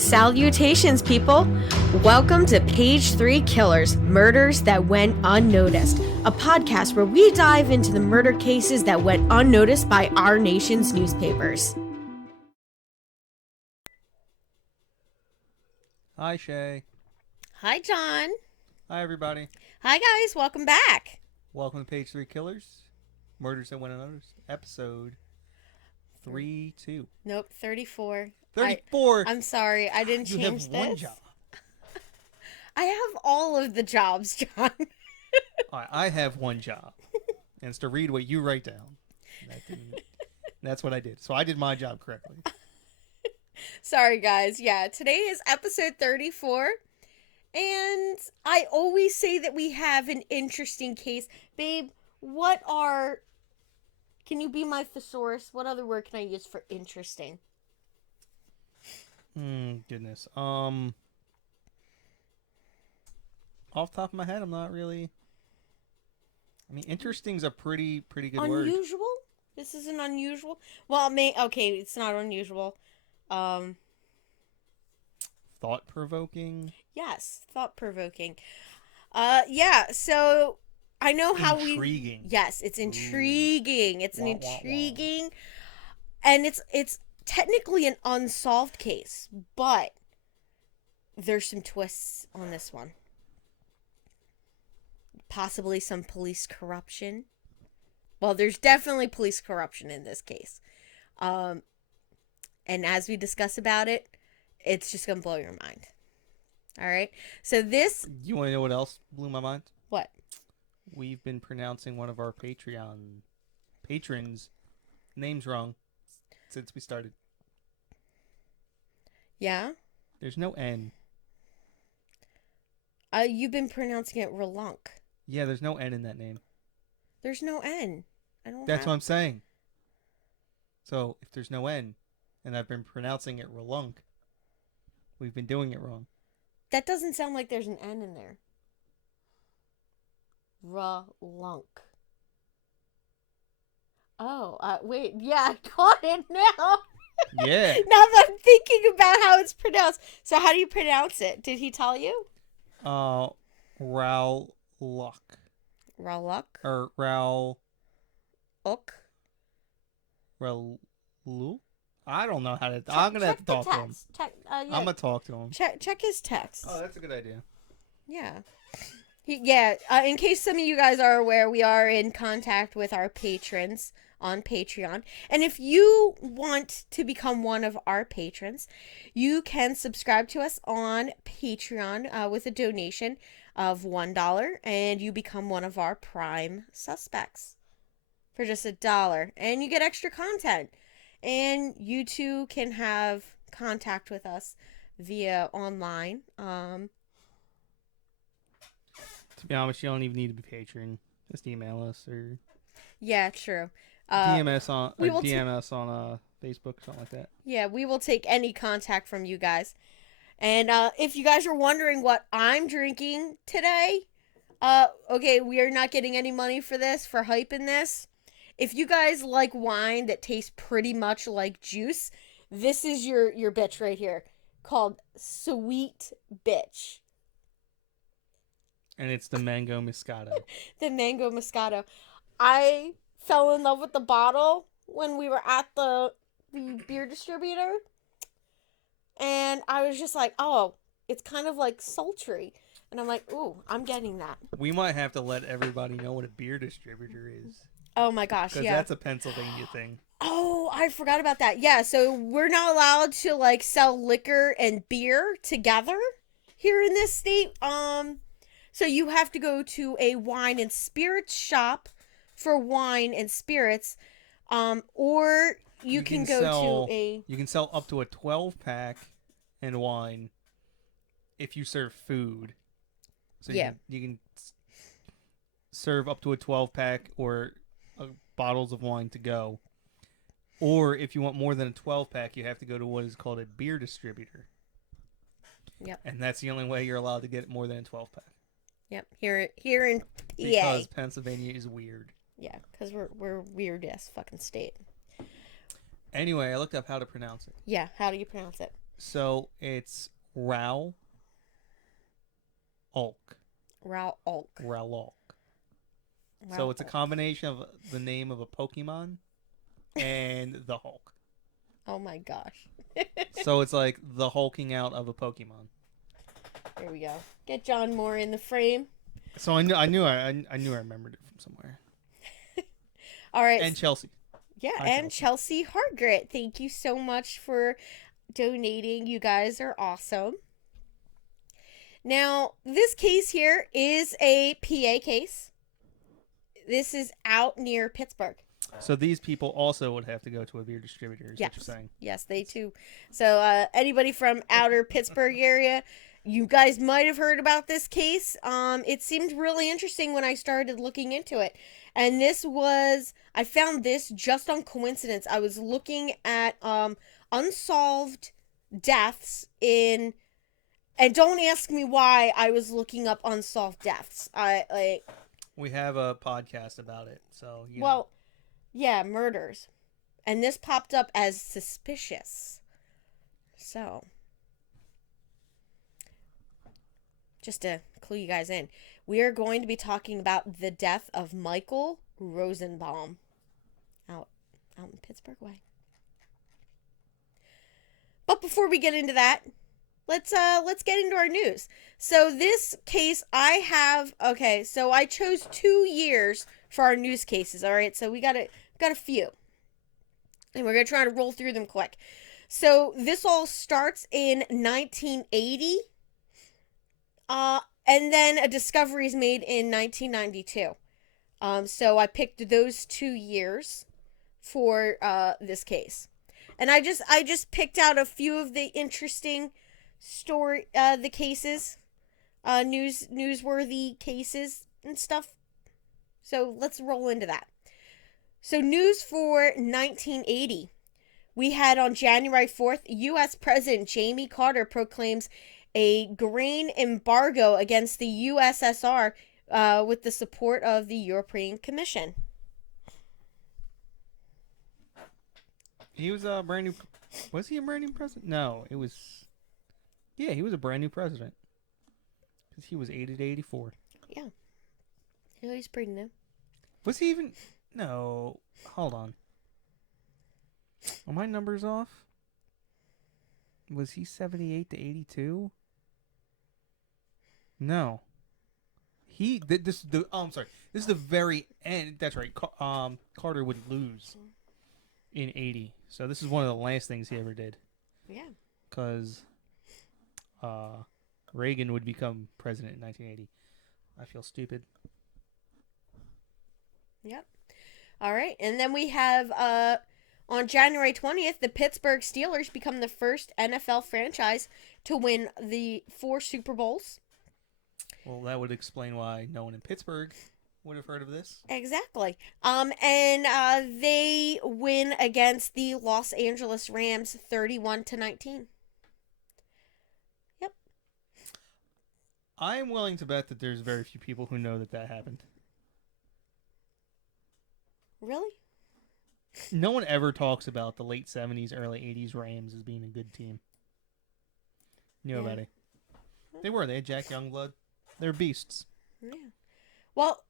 Salutations, people! Welcome to Page 3 Killers, Murders That Went Unnoticed, a podcast where we dive into the murder cases that went unnoticed by our nation's newspapers. Hi, Shay. Hi, John. Hi, everybody. Hi, guys. Welcome back. Welcome to Page 3 Killers, Murders That Went Unnoticed, episode 32. Nope, 34. 34! I'm sorry, I didn't you change have this. one job. I have all of the jobs, John. I have one job, and it's to read what you write down. That's what I did. So I did my job correctly. Sorry, guys. Yeah, today is episode 34. And I always say that we have an interesting case. Babe, can you be my thesaurus? What other word can I use for interesting? Goodness. Off the top of my head, I'm not really... I mean, interesting's a pretty good word. Unusual? This isn't unusual? Well, okay, it's not unusual. Thought-provoking? Yes, thought-provoking. Yeah, so I know how Intriguing. Yes, it's intriguing. It's an Wah, wah, intriguing... Wah. And it's technically an unsolved case, but there's some twists on this one. Possibly some police corruption. Well, there's definitely police corruption in this case. And as we discuss about it, it's just going to blow your mind. All right? So this... You want to know what else blew my mind? What? We've been pronouncing one of our Patreon patrons' names wrong since we started. Yeah? There's no N. You've been pronouncing it Ralulk. Yeah, there's no N in that name. There's no N. That's what I'm saying. So, if there's no N, and I've been pronouncing it Ralulk, we've been doing it wrong. That doesn't sound like there's an N in there. Ralulk. Oh, wait. Yeah, I got it now. Yeah. Now that I'm thinking about how it's pronounced. So how do you pronounce it? Did he tell you? Ralulk. Ralulk? Or Ralulk? I don't know how to... I'm going to have to talk to him. Yeah. I'm going to talk to him. Check his text. Oh, that's a good idea. Yeah. In case some of you guys are aware, we are in contact with our patrons on Patreon. And if you want to become one of our patrons, you can subscribe to us on Patreon with a donation of $1, and you become one of our prime suspects for just $1. And you get extra content. And you too can have contact with us via online. To be honest, you don't even need to be patron. Just email us or... Yeah, true. DM us on Facebook, something like that. Yeah, we will take any contact from you guys. And if you guys are wondering what I'm drinking today, okay, we are not getting any money for hyping this. If you guys like wine that tastes pretty much like juice, this is your bitch right here, called Sweet Bitch. And it's the Mango Moscato. The Mango Moscato. I fell in love with the bottle when we were at the beer distributor. And I was just like, oh, it's kind of like sultry. And I'm like, ooh, I'm getting that. We might have to let everybody know what a beer distributor is. Oh my gosh, yeah. Because that's a Pennsylvania thing. Oh, I forgot about that. Yeah, so we're not allowed to like sell liquor and beer together here in this state. So you have to go to a wine and spirits shop for wine and spirits, or you can go to a... You can sell up to a 12-pack in wine if you serve food. So yeah. You can serve up to a 12-pack or bottles of wine to go. Or if you want more than a 12-pack, you have to go to what is called a beer distributor. Yep. And that's the only way you're allowed to get more than a 12-pack. Yep. Here in PA. Because Pennsylvania is weird. Yeah, because we're weird ass fucking state. Anyway, I looked up how to pronounce it. Yeah, how do you pronounce it? So it's Ralulk. Ralulk. Ralulk. So it's a combination of the name of a Pokemon and the Hulk. Oh my gosh. So it's like the hulking out of a Pokemon. There we go. Get John Moore in the frame. So I knew I remembered it from somewhere. All right. And Chelsea. Yeah, Hi, and Chelsea Hargrett. Thank you so much for donating. You guys are awesome. Now, this case here is a PA case. This is out near Pittsburgh. So these people also would have to go to a beer distributor, is Yes. what you're saying? Yes, they too. So anybody from outer Pittsburgh area, you guys might have heard about this case. It seemed really interesting when I started looking into it. And I found this just on coincidence. I was looking at unsolved deaths and don't ask me why I was looking up unsolved deaths. We have a podcast about it, so yeah, murders. And this popped up as suspicious. So, just to clue you guys in, we are going to be talking about the death of Michael Rosenblum out in Pittsburgh way. But before we get into that, let's get into our news. So this case so I chose 2 years for our news cases, all right? So we got a few. And we're going to try to roll through them quick. So this all starts in 1980. And then a discovery is made in 1992. So I picked those 2 years for this case. And I just picked out a few of the interesting the cases, newsworthy cases and stuff. So let's roll into that. So news for 1980. We had on January 4th, U.S. President Jimmy Carter proclaims a grain embargo against the USSR with the support of the European Commission. He was a brand new... Was he a brand new president? No, it was... Yeah, he was a brand new president. Because he was 80 to 84. Yeah. He's pretty new. Was he even... No. Hold on. Are my numbers off? Was he 78 to 82? No. I'm sorry. This is the very end. That's right. Carter would lose in 80. So this is one of the last things he ever did. Yeah. Because Reagan would become president in 1980. I feel stupid. Yep. All right. And then we have on January 20th, the Pittsburgh Steelers become the first NFL franchise to win the 4 Super Bowls. Well, that would explain why no one in Pittsburgh would have heard of this. Exactly. And they win against the Los Angeles Rams 31-19. Yep. I'm willing to bet that there's very few people who know that happened. Really? No one ever talks about the late 70s, early 80s Rams as being a good team. Nobody. They were. They had Jack Youngblood. They're beasts. Yeah. Well,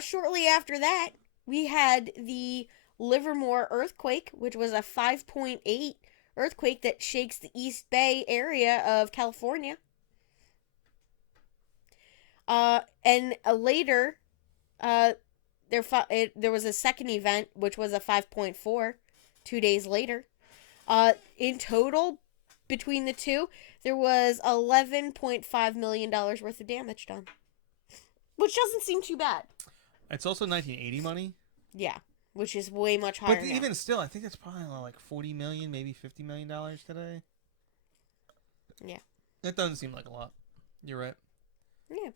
shortly after that, we had the Livermore Earthquake, which was a 5.8 earthquake that shakes the East Bay area of California. And later, there was a second event, which was a 5.4, 2 days later. In total, between the two, there was $11.5 million worth of damage done. Which doesn't seem too bad. It's also 1980 money. Yeah, which is way much higher. But even still, I think that's probably like $40 million, maybe $50 million today. Yeah. That doesn't seem like a lot. You're right. Yeah.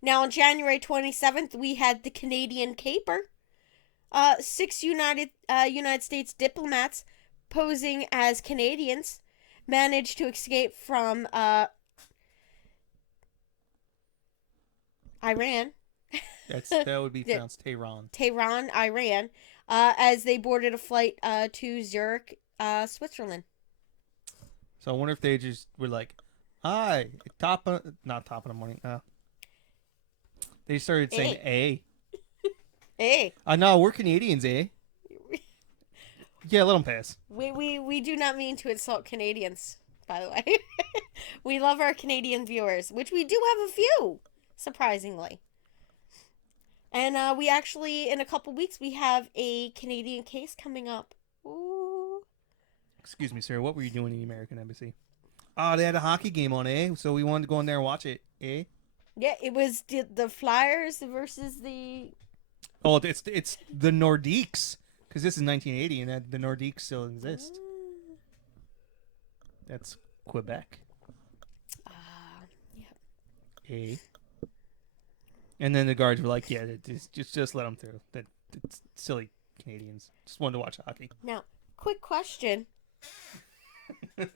Now, on January 27th, we had the Canadian Caper. 6 United States diplomats posing as Canadians managed to escape from Iran. That would be pronounced Tehran. Tehran, Iran, as they boarded a flight to Zurich, Switzerland. So I wonder if they just were like, "Hi, not top of the morning." They started saying "A." Hey. No, we're Canadians, eh? Yeah, let them pass. We do not mean to insult Canadians, by the way. We love our Canadian viewers, which we do have a few, surprisingly. And we actually, in a couple weeks, we have a Canadian case coming up. Ooh. Excuse me, sir. What were you doing in the American Embassy? Oh, they had a hockey game on, eh? So we wanted to go in there and watch it, eh? Yeah, it was the Flyers versus the... Oh, it's the Nordiques, because this is 1980 and the Nordiques still exist. That's Quebec. Yeah. Eh? And then the guards were like, "Yeah, just let them through. It's silly Canadians. Just wanted to watch hockey." Now, quick question. I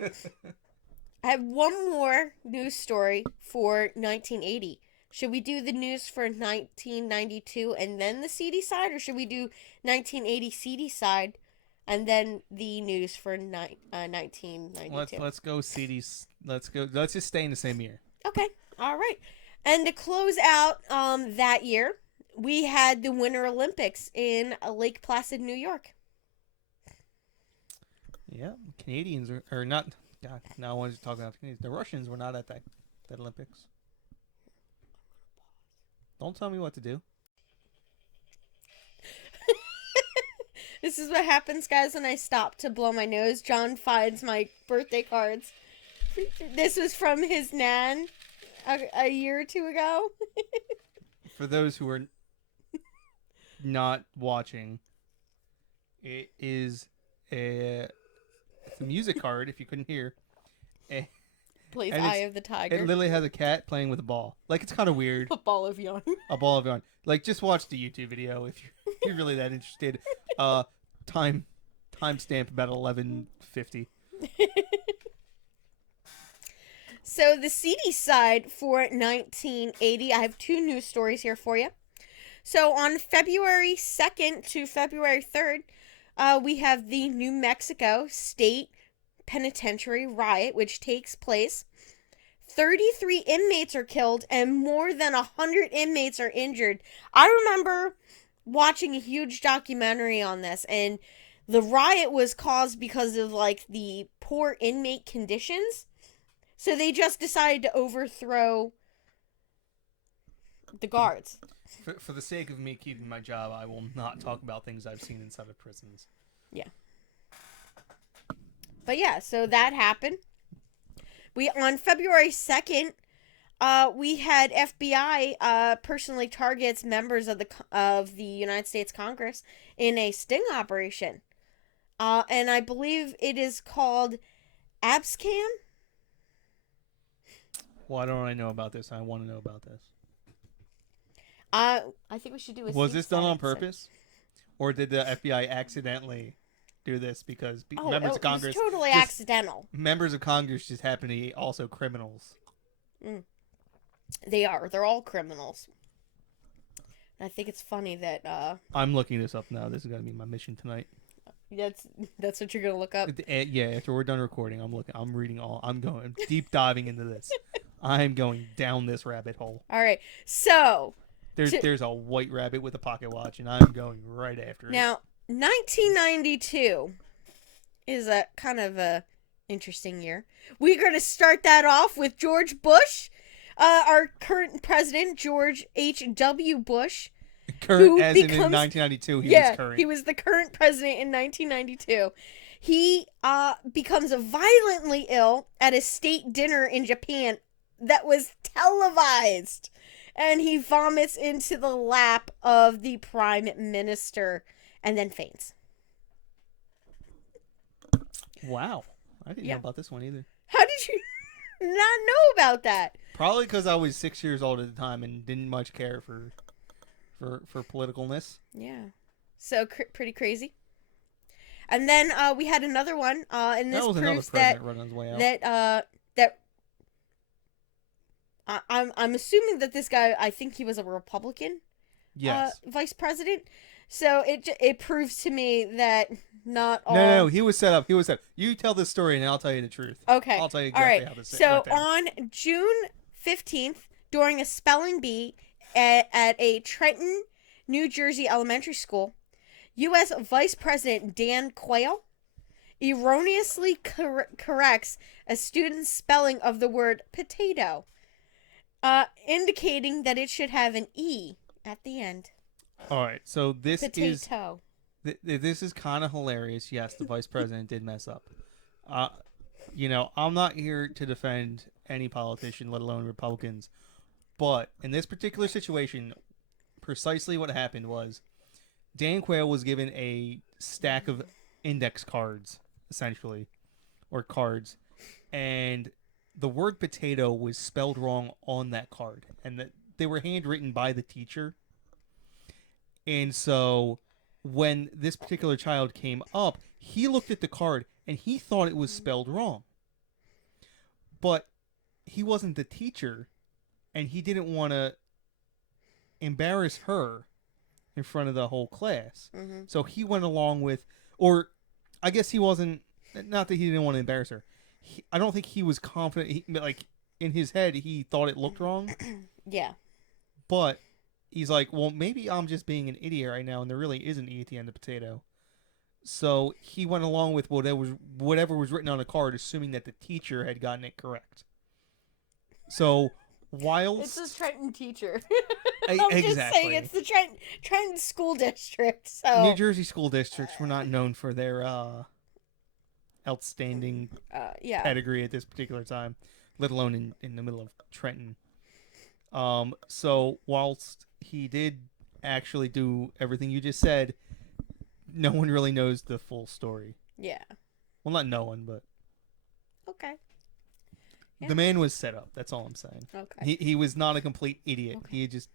have one more news story for 1980. Should we do the news for 1992 and then the CD side, or should we do 1980 CD side and then the news for 1992? Let's go CDs. Let's go. Let's just stay in the same year. Okay, all right. And to close out that year, we had the Winter Olympics in Lake Placid, New York. Yeah, Canadians are not. God, now I wanted to talk about the Canadians. The Russians were not at that Olympics. Don't tell me what to do. This is what happens, guys, when I stop to blow my nose. John finds my birthday cards. This was from his nan a year or two ago. For those who are not watching, it is it's a music card, if you couldn't hear. Plays Eye of the Tiger. It literally has a cat playing with a ball. Like, it's kind of weird. A ball of yarn. A ball of yarn. Like, just watch the YouTube video if you're really that interested. Timestamp about 11:50. So the CD side for 1980, I have two news stories here for you. So on February 2nd to February 3rd, we have the New Mexico State Penitentiary riot, which takes place. 33 inmates are killed and more than 100 inmates are injured. I remember watching a huge documentary on this, and the riot was caused because of like the poor inmate conditions. So they just decided to overthrow the guards. For the sake of me keeping my job, I will not talk about things I've seen inside of prisons. Yeah. But yeah, so that happened. On February 2nd, we had FBI personally targets members of the United States Congress in a sting operation. And I believe it is called Abscam. Why don't I know about this? I want to know about this. I think we should do a... Was this done on purpose? Or did the FBI accidentally do this because members of Congress... It was totally accidental. Members of Congress just happen to be also criminals. They are. They're all criminals. I think it's funny that... I'm looking this up now. This is going to be my mission tonight. That's what you're going to look up? Yeah, after we're done recording, I'm reading I'm going deep diving into this. I'm going down this rabbit hole. All right. So... There's a white rabbit with a pocket watch, and I'm going right after it. Now, 1992 is a kind of a interesting year. We're going to start that off with George Bush, our current president, George H.W. Bush. Current as in 1992, he was current. He was the current president in 1992. He becomes violently ill at a state dinner in Japan that was televised. And he vomits into the lap of the prime minister and then faints. Wow. I didn't know about this one either. How did you not know about that? Probably because I was 6 years old at the time and didn't much care for politicalness. Yeah. So pretty crazy. And then we had another one, and this proves that I'm assuming that this guy, I think he was a Republican, yes, vice president. So it proves to me that not all. No, he was set up. He was set up. You tell this story, and I'll tell you the truth. Okay. I'll tell you All exactly right. how this So went down. on June 15th, during a spelling bee at a Trenton, New Jersey elementary school, U.S. Vice President Dan Quayle erroneously corrects a student's spelling of the word potato, indicating that it should have an E at the end. All right, so Potato. this is kind of hilarious. Yes, the vice president did mess up. Uh, I'm not here to defend any politician, let alone Republicans. But in this particular situation, precisely what happened was Dan Quayle was given a stack of index cards, essentially, or cards, and the word potato was spelled wrong on that card, and that they were handwritten by the teacher. And so when this particular child came up, he looked at the card and he thought it was spelled wrong. But he wasn't the teacher, and he didn't want to embarrass her in front of the whole class. Mm-hmm. So he went along with, or I guess he wasn't, not that he didn't want to embarrass her. I don't think he was confident. Like, in his head, he thought it looked wrong. Yeah. But he's like, well, maybe I'm just being an idiot right now, and there really is an E at the end of potato. So he went along with whatever was written on the card, assuming that the teacher had gotten it correct. So whilst it's a Trenton teacher. I'm just saying it's the Trenton school district. So New Jersey school districts were not known for their outstanding pedigree at this particular time, let alone in the middle of Trenton. So whilst he did actually do everything you just said, no one really knows the full story. Yeah. Well, not no one, but okay. Yeah. The man was set up. That's all I'm saying. Okay. He was not a complete idiot. Okay. He just,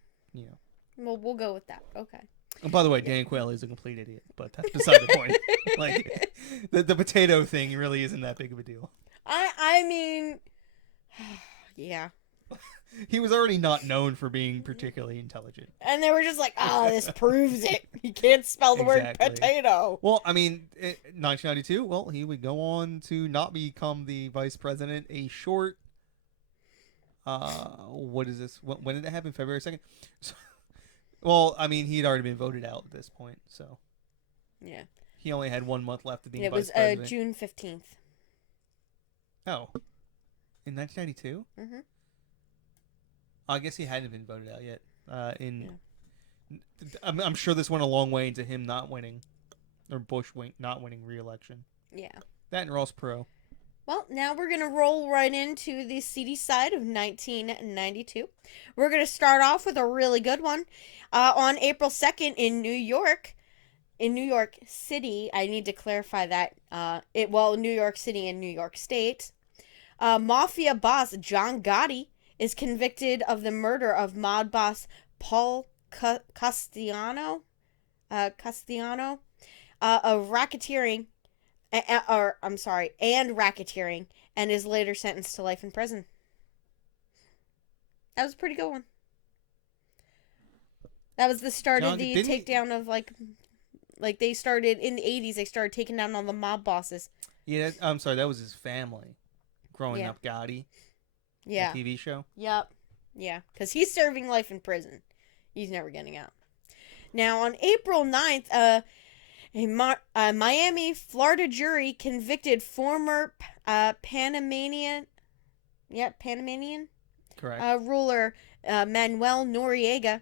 Well, we'll go with that. Okay. And by the way, Dan Quayle is a complete idiot, but that's beside the point. Like, the potato thing really isn't that big of a deal. I mean, yeah. He was already not known for being particularly intelligent. And they were just like, this proves it. He can't spell the word potato. Well, I mean, 1992, well, he would go on to not become the vice president. A short, what is this? When did it happen? February 2nd? Well, I mean, he had already been voted out at this point, so. Yeah. He only had 1 month left to be vice president. It was June 15th. Oh. In 1992? Mm-hmm. I guess he hadn't been voted out yet. I'm sure this went a long way into him not winning, or Bush not winning re-election. Yeah. That and Ross Perot. Well, now we're going to roll right into the seedy side of 1992. We're going to start off with a really good one. On April 2nd in New York City, I need to clarify that. New York City and New York State. Mafia boss John Gotti is convicted of the murder of mob boss Paul Castellano, of racketeering, and racketeering, and is later sentenced to life in prison. That was a pretty good one. That was the start of the takedown of like they started in the 80s. They started taking down all the mob bosses. Yeah, I'm sorry, that was his family. Growing up, Gotti. Yeah. The TV show? Yep. Yeah, because he's serving life in prison. He's never getting out. Now, on April 9th, a Miami, Florida jury convicted former Panamanian Correct. ruler Manuel Noriega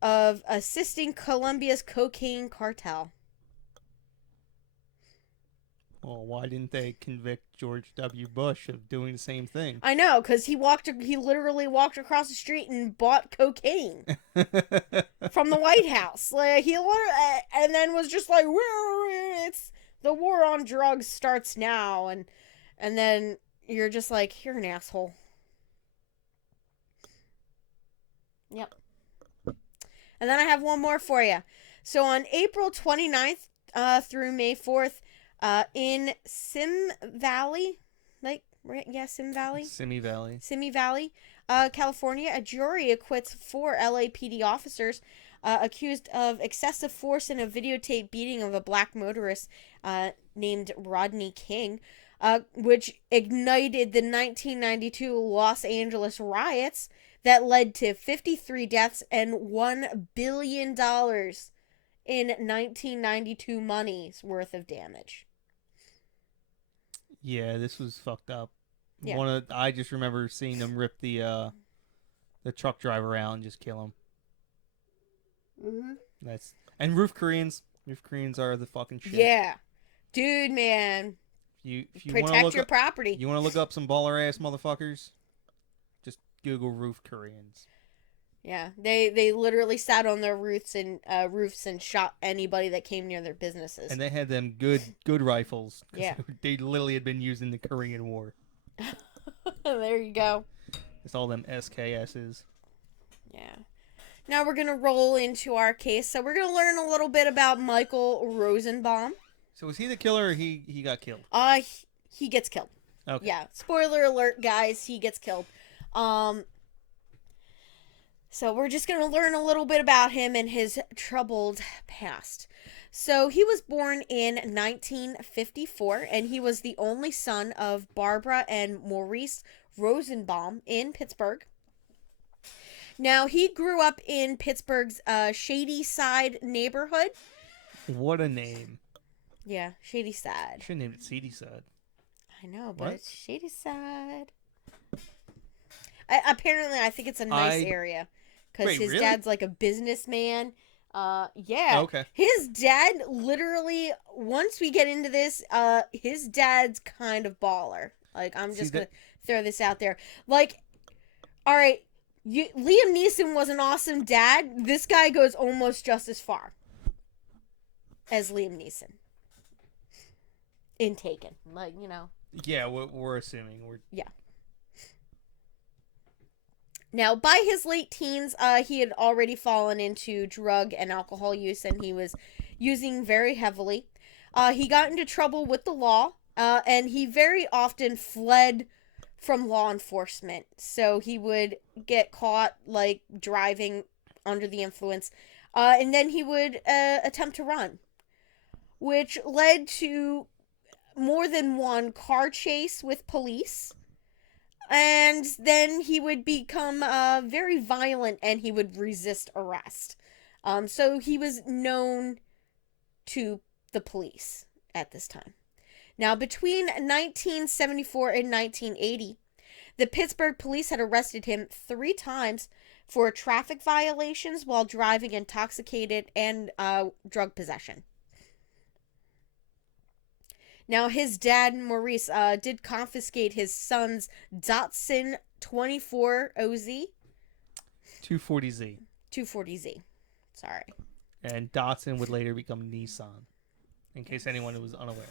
of assisting Colombia's cocaine cartel. Well, why didn't they convict George W. Bush of doing the same thing? I know, because he literally walked across the street and bought cocaine from the White House. Like and then was just like, it's the war on drugs starts now, and then you're just like, you're an asshole. Yep. And then I have one more for you. So on April 29th through May 4th, in Simi Valley, California, a jury acquits 4 LAPD officers accused of excessive force in a videotape beating of a black motorist named Rodney King, which ignited the 1992 Los Angeles riots that led to 53 deaths and $1 billion in 1992 money's worth of damage. Yeah, this was fucked up. Yeah. I just remember seeing them rip the truck driver out and just kill him. Mm-hmm. And roof Koreans. Roof Koreans are the fucking shit. Yeah. Dude, man. If you want to Protect look your up, property. you want to look up some baller ass motherfuckers, just Google roof Koreans. Yeah, they literally sat on their roofs and shot anybody that came near their businesses. And they had them good rifles. Yeah. They literally had been used in the Korean War. There you go. It's all them SKSs. Yeah. Now we're gonna roll into our case. So we're gonna learn a little bit about Michael Rosenblum. So was he the killer or he got killed? He gets killed. Okay. Yeah. Spoiler alert, guys. He gets killed. So we're just going to learn a little bit about him and his troubled past. So he was born in 1954, and he was the only son of Barbara and Maurice Rosenbaum in Pittsburgh. Now, he grew up in Pittsburgh's Shady Side neighborhood. What a name. Yeah, Shady Side. Should have named it Seedy Side. I know, but What? it's Shady Side. Apparently, I think it's a nice area. Because his really? dad's like a businessman. Yeah. Okay. His dad literally, once we get into this, his dad's kind of baller. Like, I'm just going to throw this out there. Like, all right, Liam Neeson was an awesome dad. This guy goes almost just as far as Liam Neeson in Taken. Like, you know. Yeah, we're assuming. Yeah. Now, by his late teens, he had already fallen into drug and alcohol use, and he was using very heavily. He got into trouble with the law, and he very often fled from law enforcement. So he would get caught, like, driving under the influence, and then he would attempt to run, which led to more than one car chase with police. And then he would become very violent and he would resist arrest. So he was known to the police at this time. Now, between 1974 and 1980, the Pittsburgh police had arrested him 3 times for traffic violations while driving intoxicated and drug possession. Now, his dad, Maurice, did confiscate his son's Datsun 24OZ. 240Z. 240Z. Sorry. And Datsun would later become Nissan, in case anyone was unaware.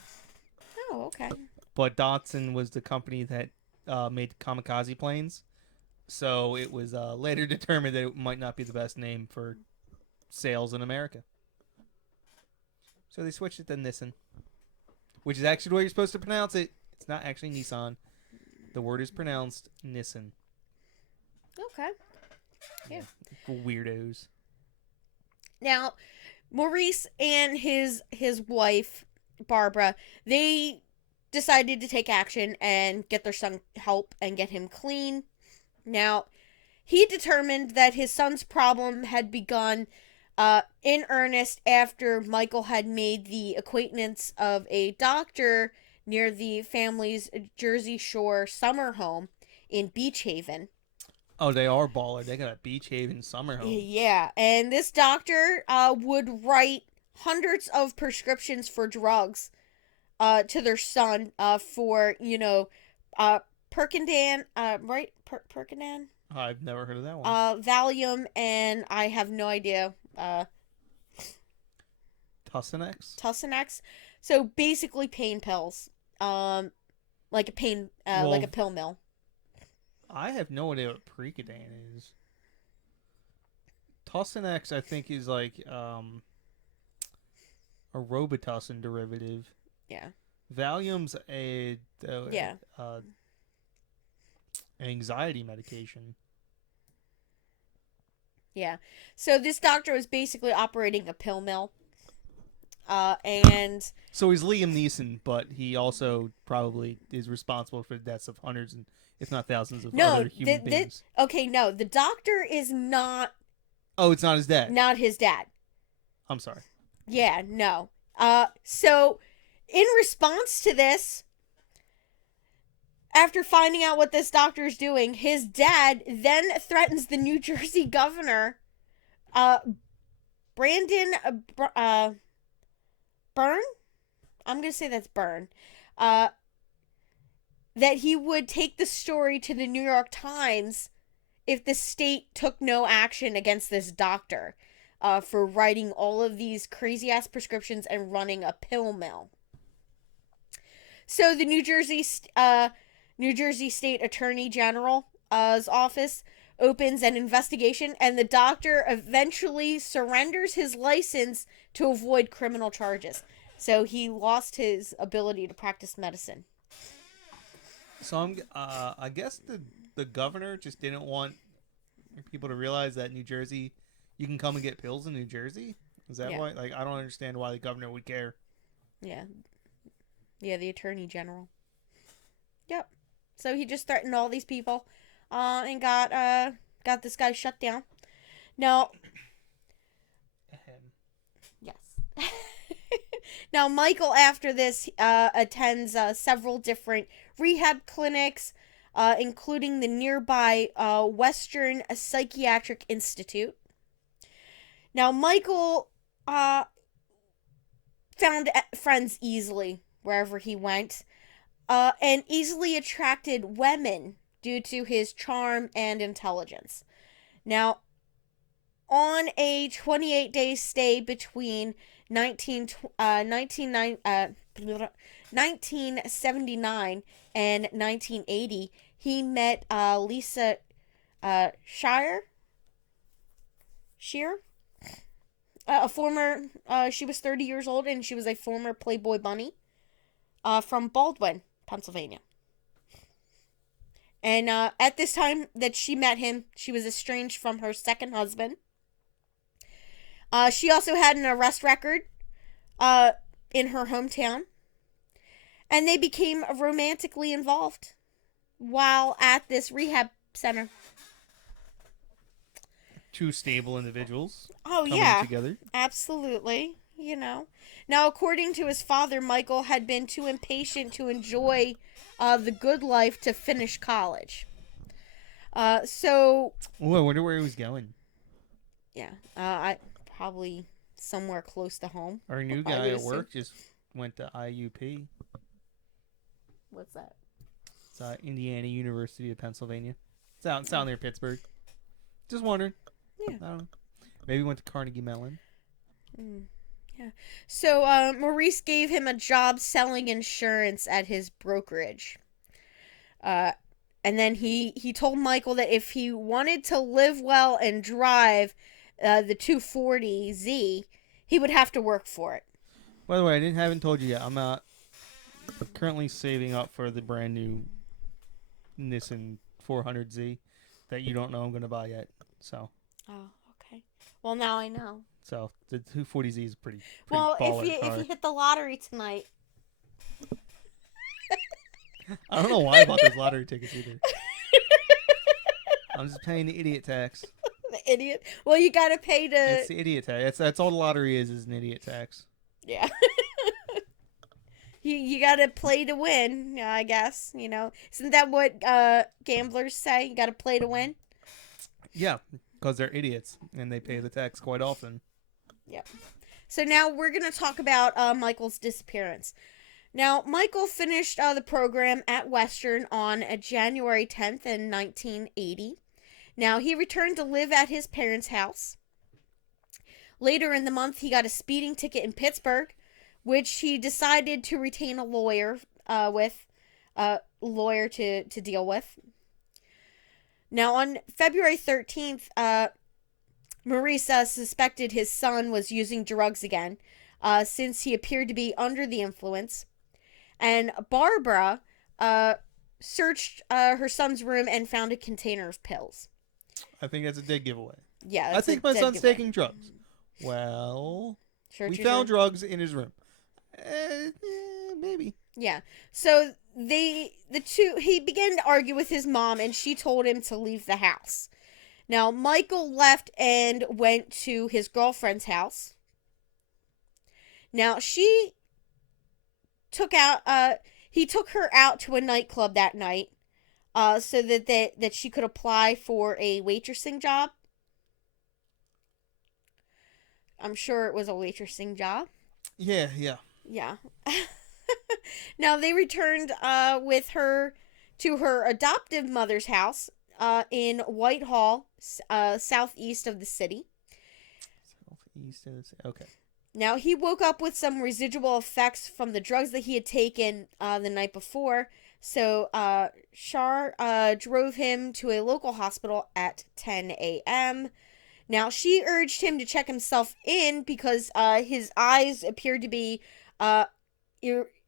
Oh, okay. But Datsun was the company that made kamikaze planes, so it was later determined that it might not be the best name for sales in America. So they switched it to Nissan. Which is actually the way you're supposed to pronounce it. It's not actually Nissan. The word is pronounced Nissan. Okay. Yeah. Weirdos. Now, Maurice and his wife, Barbara, they decided to take action and get their son help and get him clean. Now, he determined that his son's problem had begun in earnest after Michael had made the acquaintance of a doctor near the family's Jersey Shore summer home in Beach Haven. Oh, they are baller. They got a Beach Haven summer home. Yeah, and this doctor would write hundreds of prescriptions for drugs to their son for, Percodan, right? Percodan? I've never heard of that one. Valium, and I have no idea. Tussonex? So basically pain pills. Like a pill mill. I have no idea what Percodan is. Tussonex, I think, is like a Robitussin derivative. Yeah. Valium's yeah. Anxiety medication. Yeah. So this doctor was basically operating a pill mill. And So he's Liam Neeson, but he also probably is responsible for the deaths of hundreds and, if not thousands, of no, other human beings. okay, no, the doctor is Oh, it's not his dad. not his dad. I'm sorry. Yeah, no. So in response to this, after finding out what this doctor is doing, his dad then threatens the New Jersey governor, uh, Brandon Byrne. I'm gonna say that's Byrne. Uh, that he would take the story to the New York Times if the state took no action against this doctor, for writing all of these crazy ass prescriptions and running a pill mill. So the New Jersey State Attorney General's office opens an investigation, and the doctor eventually surrenders his license to avoid criminal charges. So he lost his ability to practice medicine. So I guess the governor just didn't want people to realize that New Jersey, you can come and get pills in New Jersey. Is that why? Like, I don't understand why the governor would care. Yeah. Yeah, the Attorney General. Yep. So he just threatened all these people, and got this guy shut down. Now, yes. Now, Michael, after this, attends several different rehab clinics, including the nearby Western Psychiatric Institute. Now, Michael found friends easily wherever he went, and easily attracted women due to his charm and intelligence. Now, on a 28-day stay between 1979 and 1980, he met Lisa Shear, a former. She was 30 years old, and she was a former Playboy bunny from Baldwin, Pennsylvania. And at this time that she met him, she was estranged from her second husband. She also had an arrest record in her hometown. And they became romantically involved while at this rehab center. Two stable individuals. Oh, coming yeah. together. Absolutely. Now, according to his father, Michael had been too impatient to enjoy the good life to finish college. So... Oh, I wonder where he was going. Yeah. I probably somewhere close to home. Our new guy at work just went to IUP. What's that? It's Indiana University of Pennsylvania. It's out near Pittsburgh. Just wondering. Yeah. I don't know. Maybe went to Carnegie Mellon. Yeah. So Maurice gave him a job selling insurance at his brokerage. And then he told Michael that if he wanted to live well and drive the 240Z, he would have to work for it. By the way, I haven't told you yet. I'm currently saving up for the brand new Nissan 400Z that you don't know I'm going to buy yet. So. Oh, okay. Well, now I know. So the 240Z is pretty well, baller if you hit the lottery tonight. I don't know why I bought those lottery tickets either. I'm just paying the idiot tax. The idiot. Well, you gotta pay to. It's the idiot tax. That's all the lottery is an idiot tax. Yeah. You gotta play to win, I guess. Isn't that what gamblers say? You gotta play to win. Yeah, because they're idiots and they pay the tax quite often. Yep. So now we're gonna talk about Michael's disappearance. Now, Michael finished the program at Western on January 10th in 1980. Now, he returned to live at his parents' house. Later in the month, he got a speeding ticket in Pittsburgh, which he decided to retain a lawyer to deal with. Now, on February 13th, Maurice suspected his son was using drugs again, since he appeared to be under the influence. And Barbara searched her son's room and found a container of pills. I think that's a dead giveaway. Yeah, I it's a think my dead son's giveaway. taking drugs. Well, we Church's found room. drugs in his room. Maybe. Yeah. So he began to argue with his mom, and she told him to leave the house. Now, Michael left and went to his girlfriend's house. Now, he took her out to a nightclub that night, so that she could apply for a waitressing job. I'm sure it was a waitressing job. Yeah. Yeah. Now they returned with her to her adoptive mother's house in Whitehall, southeast of the city. Southeast of the city. Okay. Now he woke up with some residual effects from the drugs that he had taken the night before. So Shar drove him to a local hospital at 10 a.m. Now she urged him to check himself in because his eyes appeared to be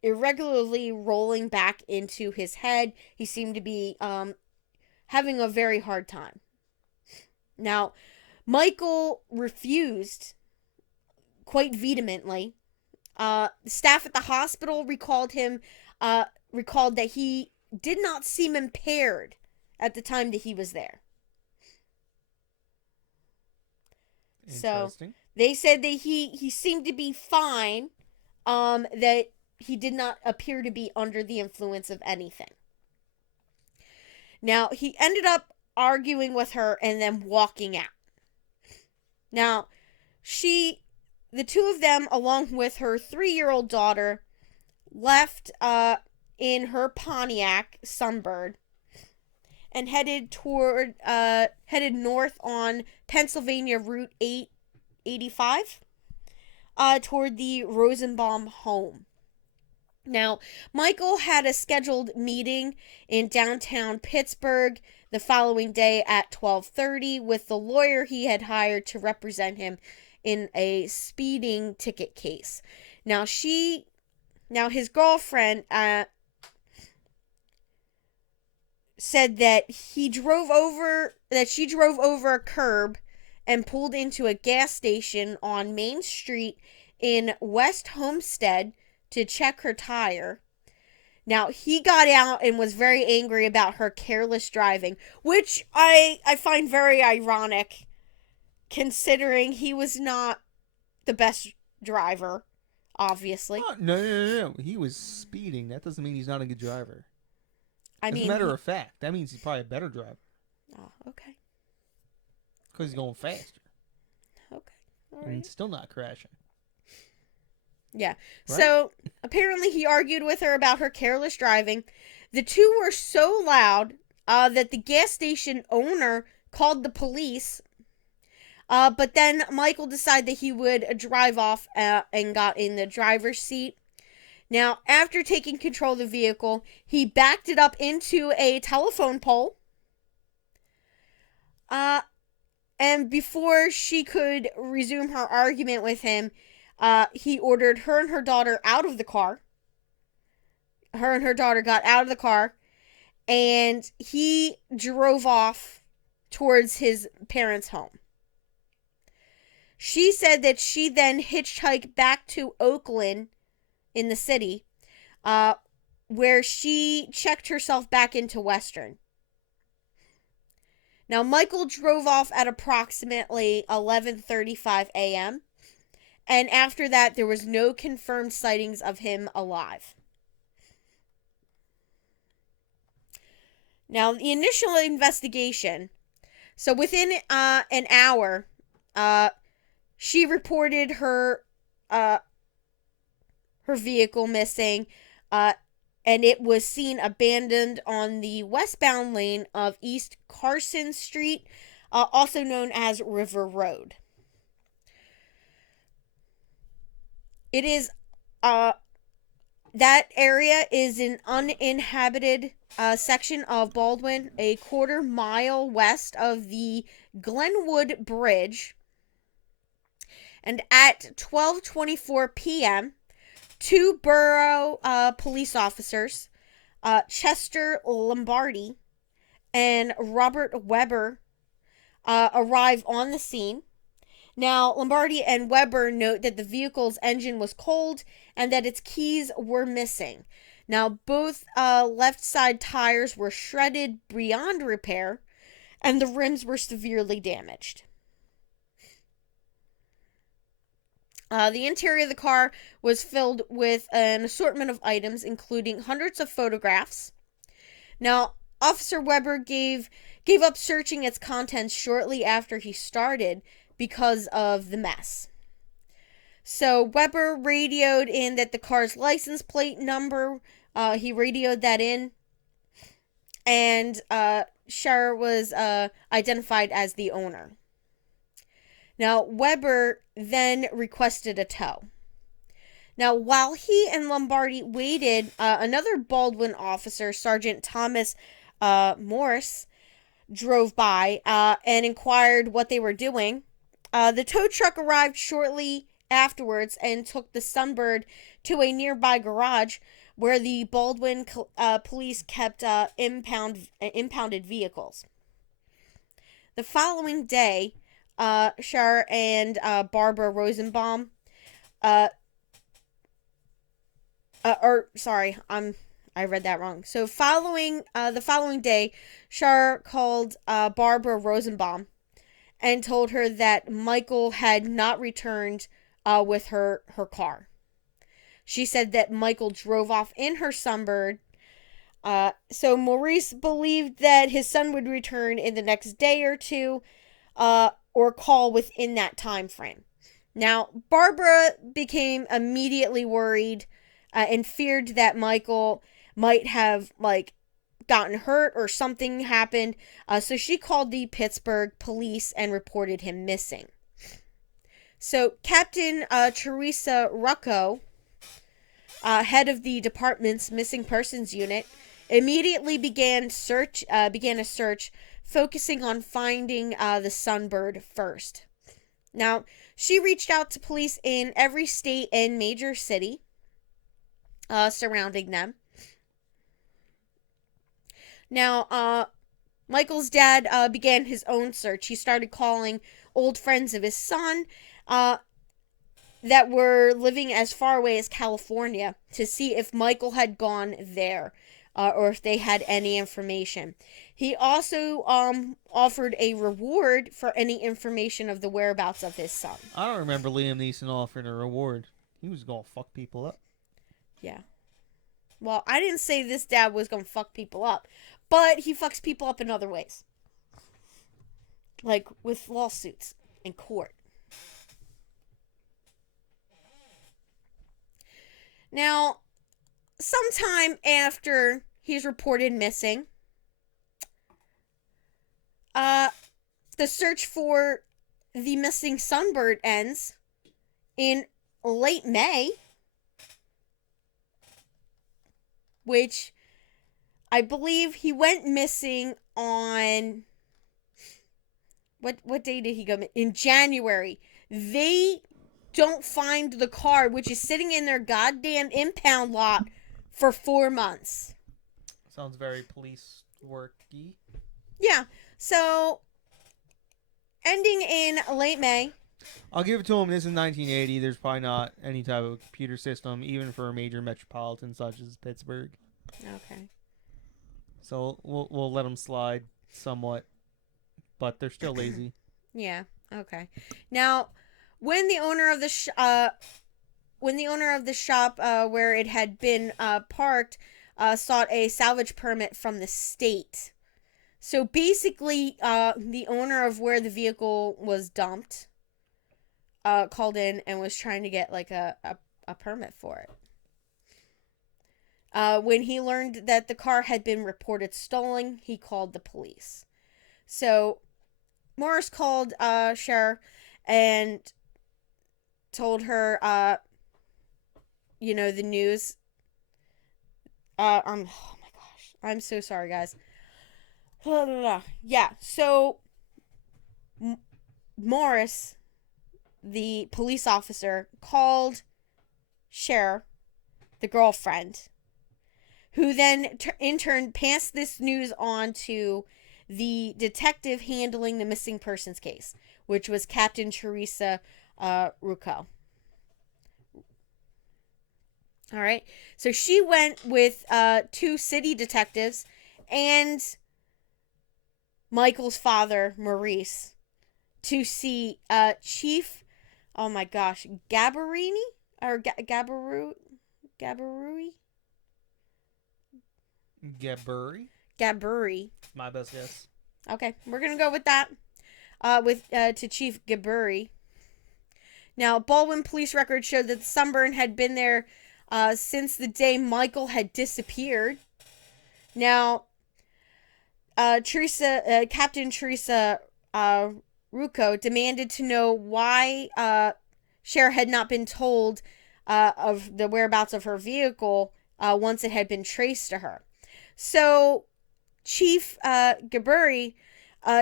irregularly rolling back into his head. He seemed to be having a very hard time. Now, Michael refused quite vehemently. Staff at the hospital recalled that he did not seem impaired at the time that he was there. So they said that he seemed to be fine. That he did not appear to be under the influence of anything. Now, he ended up arguing with her and then walking out. Now, the two of them, along with her 3-year-old daughter, left in her Pontiac Sunbird and headed north on Pennsylvania Route 885 toward the Rosenblum home. Now, Michael had a scheduled meeting in downtown Pittsburgh the following day at 12:30 with the lawyer he had hired to represent him in a speeding ticket case. Now, his girlfriend said that she drove over a curb and pulled into a gas station on Main Street in West Homestead to check her tire. Now, he got out and was very angry about her careless driving, which I find very ironic, considering he was not the best driver, obviously. Oh, no. He was speeding. That doesn't mean he's not a good driver. As a matter of fact, that means he's probably a better driver. Oh, okay. Because he's going faster. Okay. All and he's still not crashing. Yeah. Right? So apparently he argued with her about her careless driving. The two were so loud that the gas station owner called the police. But then Michael decided that he would drive off and got in the driver's seat. Now, after taking control of the vehicle, he backed it up into a telephone pole. And before she could resume her argument with him, he ordered her and her daughter out of the car. Her and her daughter got out of the car, and he drove off towards his parents' home. She said that she then hitchhiked back to Oakland in the city, where she checked herself back into Western. Now, Michael drove off at approximately 11:35 a.m., and after that, there was no confirmed sightings of him alive. Now, the initial investigation, so within an hour, she reported her vehicle missing, and it was seen abandoned on the westbound lane of East Carson Street, also known as River Road. It is, that area is an uninhabited section of Baldwin, a quarter-mile west of the Glenwood Bridge. And at 12:24 p.m., two borough police officers, Chester Lombardi and Robert Weber, arrive on the scene. Now, Lombardi and Weber note that the vehicle's engine was cold and that its keys were missing. Now, both left side tires were shredded beyond repair, and the rims were severely damaged. The interior of the car was filled with an assortment of items, including hundreds of photographs. Now, Officer Weber gave up searching its contents shortly after he started because of the mess. So Weber radioed in that the car's license plate number, he radioed that in, and Scherer was identified as the owner. Now, Weber then requested a tow. Now, while he and Lombardi waited, another Baldwin officer, Sergeant Thomas Morse, drove by and inquired what they were doing. The tow truck arrived shortly afterwards and took the Sunbird to a nearby garage where the Baldwin police kept impounded vehicles. The following day, Scherer and Barbara Rosenbaum, I read that wrong. So the following day, Scherer called Barbara Rosenbaum and told her that Michael had not returned with her car. She said that Michael drove off in her Sunbird. So Maurice believed that his son would return in the next day or two, or call within that time frame. Now, Barbara became immediately worried and feared that Michael might have gotten hurt or something happened. So she called the Pittsburgh police and reported him missing. So Captain Teresa Rucco, head of the department's missing persons unit, immediately began a search focusing on finding the Sunbird first. Now, she reached out to police in every state and major city surrounding them. Now, Michael's dad began his own search. He started calling old friends of his son that were living as far away as California to see if Michael had gone there or if they had any information. He also offered a reward for any information of the whereabouts of his son. I don't remember Liam Neeson offering a reward. He was going to fuck people up. Yeah. Well, I didn't say this dad was going to fuck people up, but he fucks people up in other ways. Like with lawsuits in court. Now, sometime after he's reported missing, the search for the missing Sunbird ends in late May, which I believe he went missing on what day did he go in January. They don't find the car, which is sitting in their goddamn impound lot for 4 months. Sounds very police worky. Yeah. So, ending in late May. I'll give it to him. This is 1980. There's probably not any type of computer system, even for a major metropolitan such as Pittsburgh. Okay. So we'll let them slide somewhat, but they're still lazy. Yeah. Okay. Now, when the owner of the shop where it had been parked sought a salvage permit from the state. So basically, the owner of where the vehicle was dumped called in and was trying to get a permit for it. When he learned that the car had been reported stolen, he called the police. So Morris called Scherer and told her, the news. Oh my gosh. I'm so sorry, guys. Yeah, so Morris, the police officer, called Scherer, the girlfriend, who then in turn passed this news on to the detective handling the missing persons case, which was Captain Teresa Rucco. All right. So she went with 2 city detectives and Michael's father, Maurice, to see Chief, oh my gosh, Gabarini? Or Gabarui? Gaburi. My best guess. Okay, we're going to go with that. To Chief Gaburi. Now, Baldwin police records showed that the sunburn had been there since the day Michael had disappeared. Now, Captain Teresa Rucco demanded to know why Cher had not been told of the whereabouts of her vehicle once it had been traced to her. So, Chief Gaburi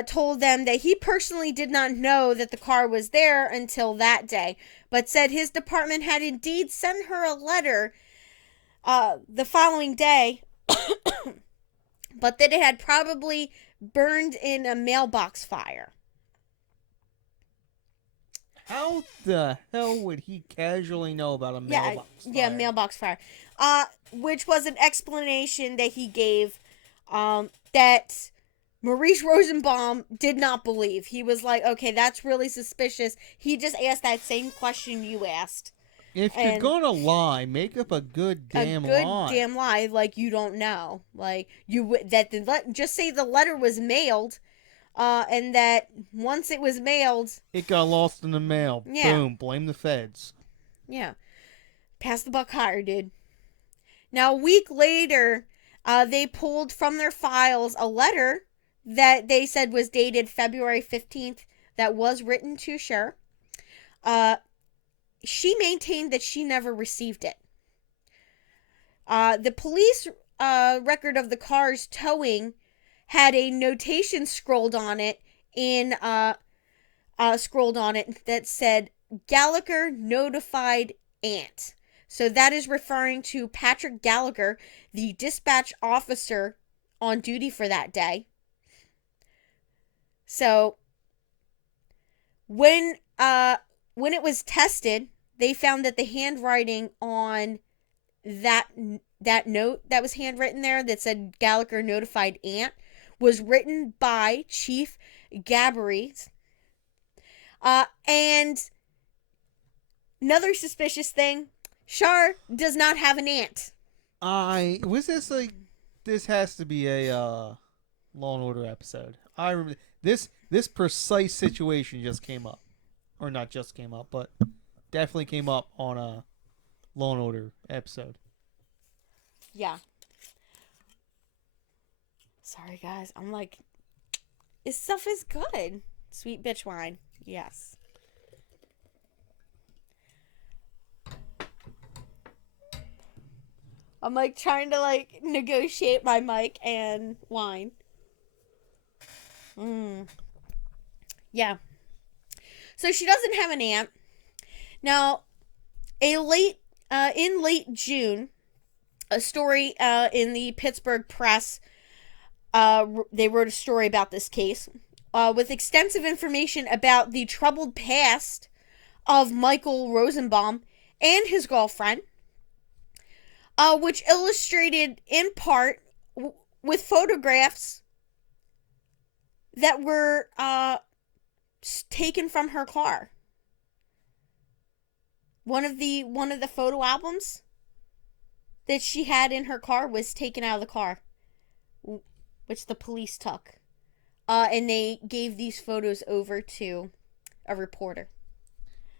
told them that he personally did not know that the car was there until that day, but said his department had indeed sent her a letter the following day, but that it had probably burned in a mailbox fire. How the hell would he casually know about a mailbox fire? Yeah, mailbox fire. Which was an explanation that he gave that Maurice Rosenblum did not believe. He was like, okay, that's really suspicious. He just asked that same question you asked. If you're gonna lie, make up a good damn lie. A good damn lie, like you don't know. Like, just say the letter was mailed, and that once it was mailed, it got lost in the mail. Yeah. Boom, blame the feds. Yeah. Pass the buck higher, dude. Now, a week later, they pulled from their files a letter that they said was dated February 15th that was written to Cher. She maintained that she never received it. The police record of the car's towing had a notation scrolled on it that said Gallagher notified aunt. So that is referring to Patrick Gallagher, the dispatch officer on duty for that day. So when it was tested, they found that the handwriting on that note that was handwritten there that said Gallagher notified aunt was written by Chief Gabbery. And another suspicious thing, Char does not have an aunt. This has to be a Law and Order episode. I remember this precise situation just came up. Or not just came up, but definitely came up on a Law and Order episode. Yeah. Sorry, guys. I'm like, this stuff is good. Sweet bitch wine. Yes. I'm like trying to like negotiate my mic and wine. Yeah. So she doesn't have an aunt. Now, in late June, a story in the Pittsburgh Press, they wrote a story about this case with extensive information about the troubled past of Michael Rosenblum and his girlfriend, which illustrated in part with photographs that were taken from her car. One of the photo albums that she had in her car was taken out of the car, which the police took. And they gave these photos over to a reporter.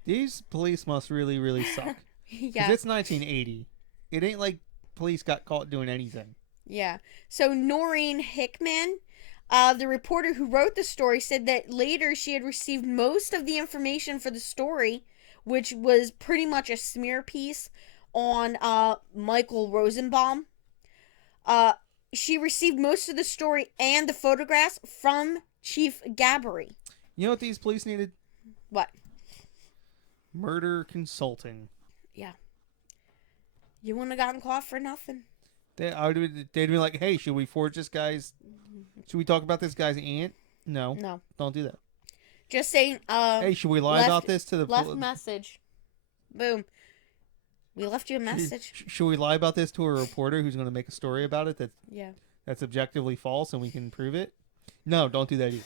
These police must really, really suck. Yeah. Because it's 1980. It ain't like police got caught doing anything. Yeah. So Noreen Hickman, the reporter who wrote the story, said that later she had received most of the information for the story, which was pretty much a smear piece on Michael Rosenblum. She received most of the story and the photographs from Chief Gabbery. You know what these police needed? What? Murder consulting. Yeah. You wouldn't have gotten caught for nothing. They'd be like, hey, should we forge this guy's? Should we talk about this guy's aunt? No, No. don't do that. Just saying, Hey, should we lie about this to the left message. Boom. We left you a message. Should we lie about this to a reporter who's going to make a story about it Yeah. that's objectively false and we can prove it? No, don't do that either.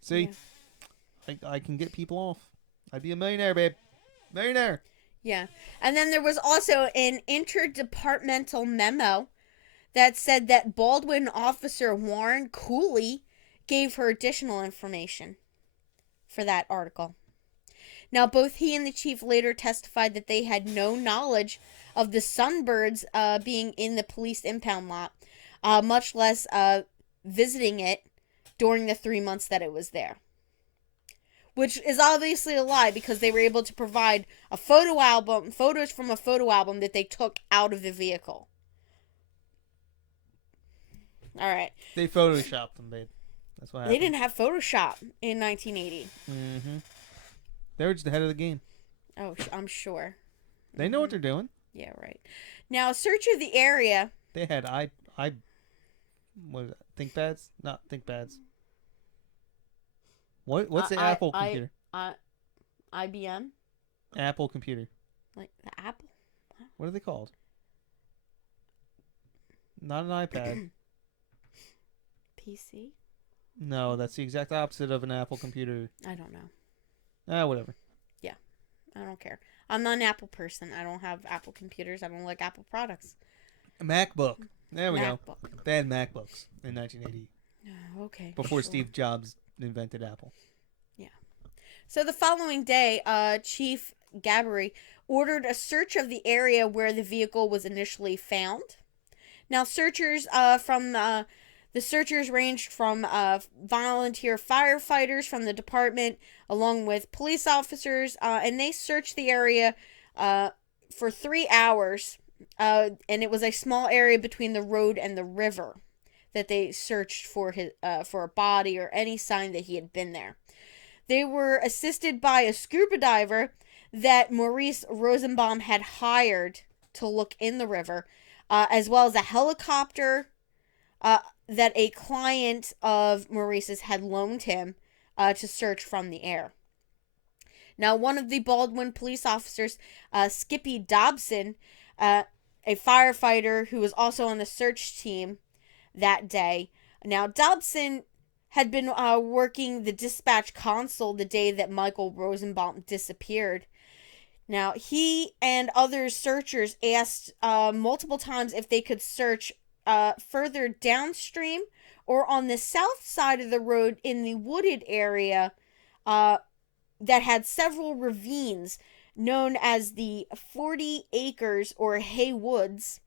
See, I can get people off. I'd be a millionaire, babe. Millionaire. Yeah. And then there was also an interdepartmental memo that said that Baldwin officer Warren Cooley gave her additional information for that article. Now, both he and the chief later testified that they had no knowledge of the Sunbirds being in the police impound lot, much less visiting it during the 3 months that it was there. Which is obviously a lie because they were able to provide photos from a photo album that they took out of the vehicle. All right. They photoshopped them, babe. That's what happened. They didn't have Photoshop in 1980. Mm-hmm. They were just ahead of the game. Oh, I'm sure. They know what they're doing. Yeah, right. Now, a search of the area. They had what is that? ThinkPads? Not ThinkPads. What's the Apple computer? IBM? Apple computer. Like the Apple? What are they called? Not an iPad. PC? No, that's the exact opposite of an Apple computer. I don't know. Whatever. Yeah, I don't care. I'm not an Apple person. I don't have Apple computers. I don't like Apple products. A MacBook. There we MacBook. go. They had MacBooks in 1980. Okay. Before sure. Steve Jobs invented Apple. Yeah. So the following day, Chief Gabbery ordered a search of the area where the vehicle was initially found. Now, searchers the searchers ranged from volunteer firefighters from the department, along with police officers, and they searched the area for 3 hours. And it was a small area between the road and the river that they searched for for a body or any sign that he had been there. They were assisted by a scuba diver that Maurice Rosenblum had hired to look in the river, as well as a helicopter that a client of Maurice's had loaned him to search from the air. Now, one of the Baldwin police officers, Skippy Dobson, a firefighter who was also on the search team that day. Now, Dobson had been working the dispatch console the day that Michael Rosenblum disappeared. Now, he and other searchers asked multiple times if they could search further downstream or on the south side of the road in the wooded area that had several ravines known as the 40 acres or Hay Woods.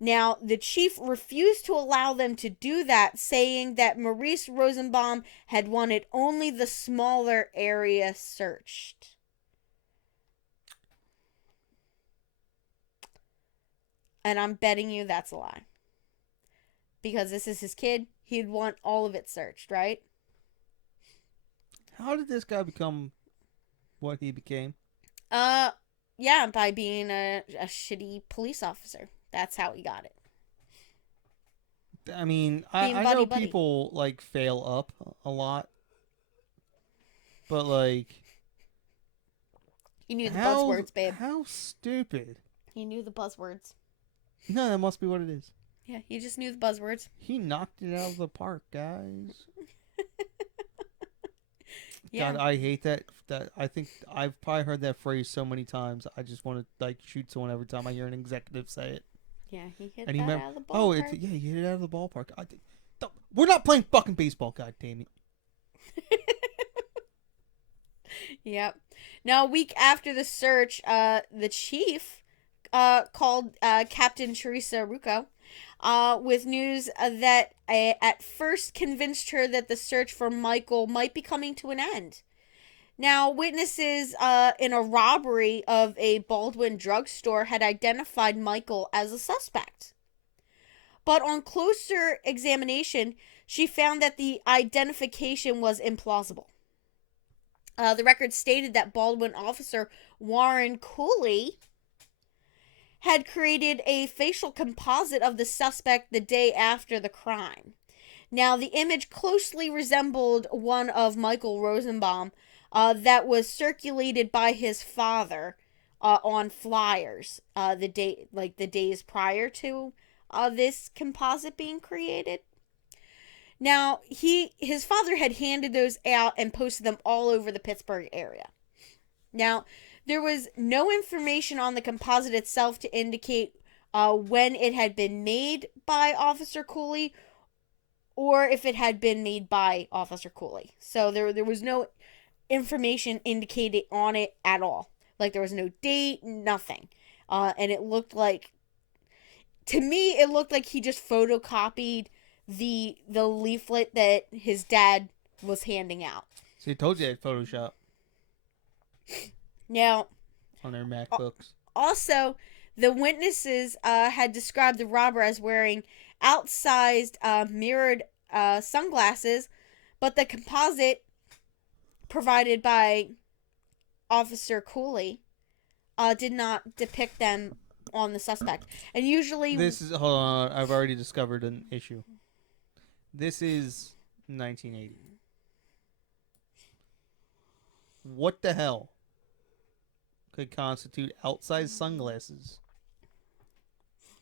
Now, the chief refused to allow them to do that, saying that Maurice Rosenblum had wanted only the smaller area searched. And I'm betting you that's a lie. Because this is his kid, he'd want all of it searched, right? How did this guy become what he became? Yeah, by being a shitty police officer. That's how he got it. I mean, I know people like fail up a lot, but like, he knew the buzzwords, babe. How stupid! He knew the buzzwords. No, that must be what it is. Yeah, he just knew the buzzwords. He knocked it out of the park, guys. Yeah. God, I hate that. I think I've probably heard that phrase so many times. I just want to like shoot someone every time I hear an executive say it. Yeah, he hit that out of the ballpark. Oh, he hit it out of the ballpark. We're not playing fucking baseball, god damn it. Yep. Now, a week after the search, the chief called Captain Teresa Rucco with news that at first convinced her that the search for Michael might be coming to an end. Now, witnesses in a robbery of a Baldwin drugstore had identified Michael as a suspect. But on closer examination, she found that the identification was implausible. The record stated that Baldwin officer Warren Cooley had created a facial composite of the suspect the day after the crime. Now, the image closely resembled one of Michael Rosenblum that was circulated by his father on flyers the days prior to this composite being created. Now, his father had handed those out and posted them all over the Pittsburgh area. Now, there was no information on the composite itself to indicate when it had been made by Officer Cooley or if it had been made by Officer Cooley. So there was no information indicated on it at all. Like, there was no date, nothing. And it looked like, to me, it looked like he just photocopied the leaflet that his dad was handing out. So he told you they had Photoshop Now, on their MacBooks. Also, the witnesses had described the robber as wearing outsized mirrored sunglasses, but the composite provided by Officer Cooley did not depict them on the suspect. And usually... Hold on, I've already discovered an issue. This is 1980. What the hell could constitute outsized sunglasses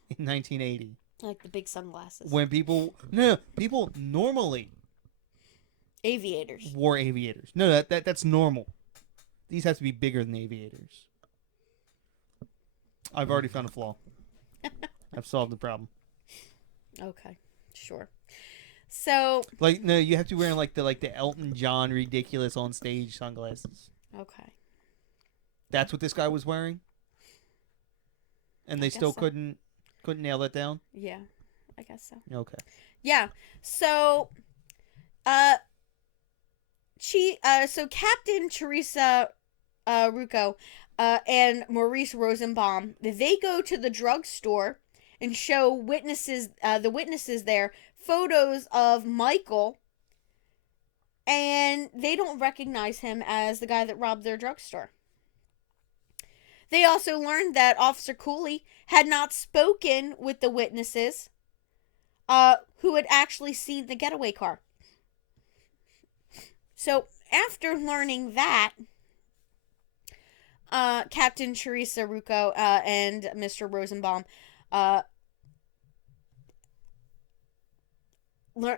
in 1980? Like the big sunglasses. When people normally aviators wore aviators. No, that's normal. These have to be bigger than aviators. I've already found a flaw. I've solved the problem. Okay, sure. So, like, no, you have to be wearing like the Elton John ridiculous on stage sunglasses. Okay. That's what this guy was wearing? And they still couldn't nail that down? Yeah, I guess so. Okay. Yeah. So so Captain Teresa Rucco and Maurice Rosenbaum, they go to the drugstore and show the witnesses there photos of Michael, and they don't recognize him as the guy that robbed their drugstore. They also learned that Officer Cooley had not spoken with the witnesses who had actually seen the getaway car. So after learning that, Captain Teresa Rucco and Mr. Rosenbaum,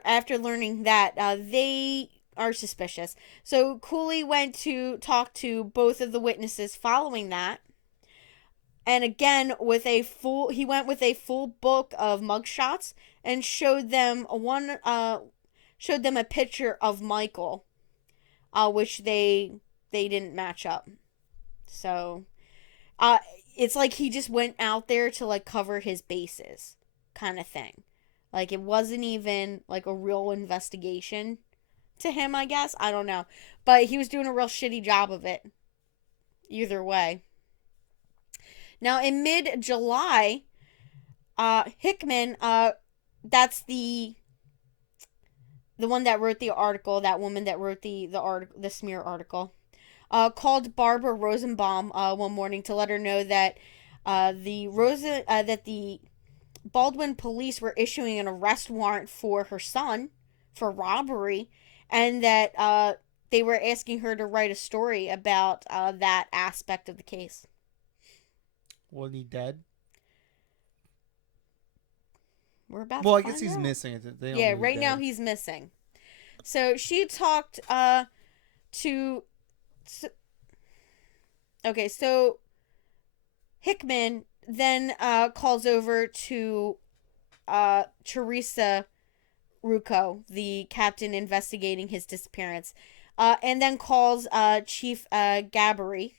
after learning that, they are suspicious. So Cooley went to talk to both of the witnesses following that. And again, he went with a full book of mugshots and showed them a picture of Michael, which they didn't match up. So, it's like he just went out there to like cover his bases, kind of thing. Like, it wasn't even like a real investigation to him, I guess. I don't know, but he was doing a real shitty job of it. Either way. Now, in mid-July, Hickman, that's the one that wrote the article, that woman that wrote the smear article, called Barbara Rosenbaum one morning to let her know that the Baldwin police were issuing an arrest warrant for her son for robbery, and that they were asking her to write a story about that aspect of the case. Was he dead? We're about well, to I guess he's out. Missing. Yeah, right now he's missing. So she talked to... Okay, so Hickman then calls over to Teresa Rucco, the captain investigating his disappearance, and then calls Chief Gabbery.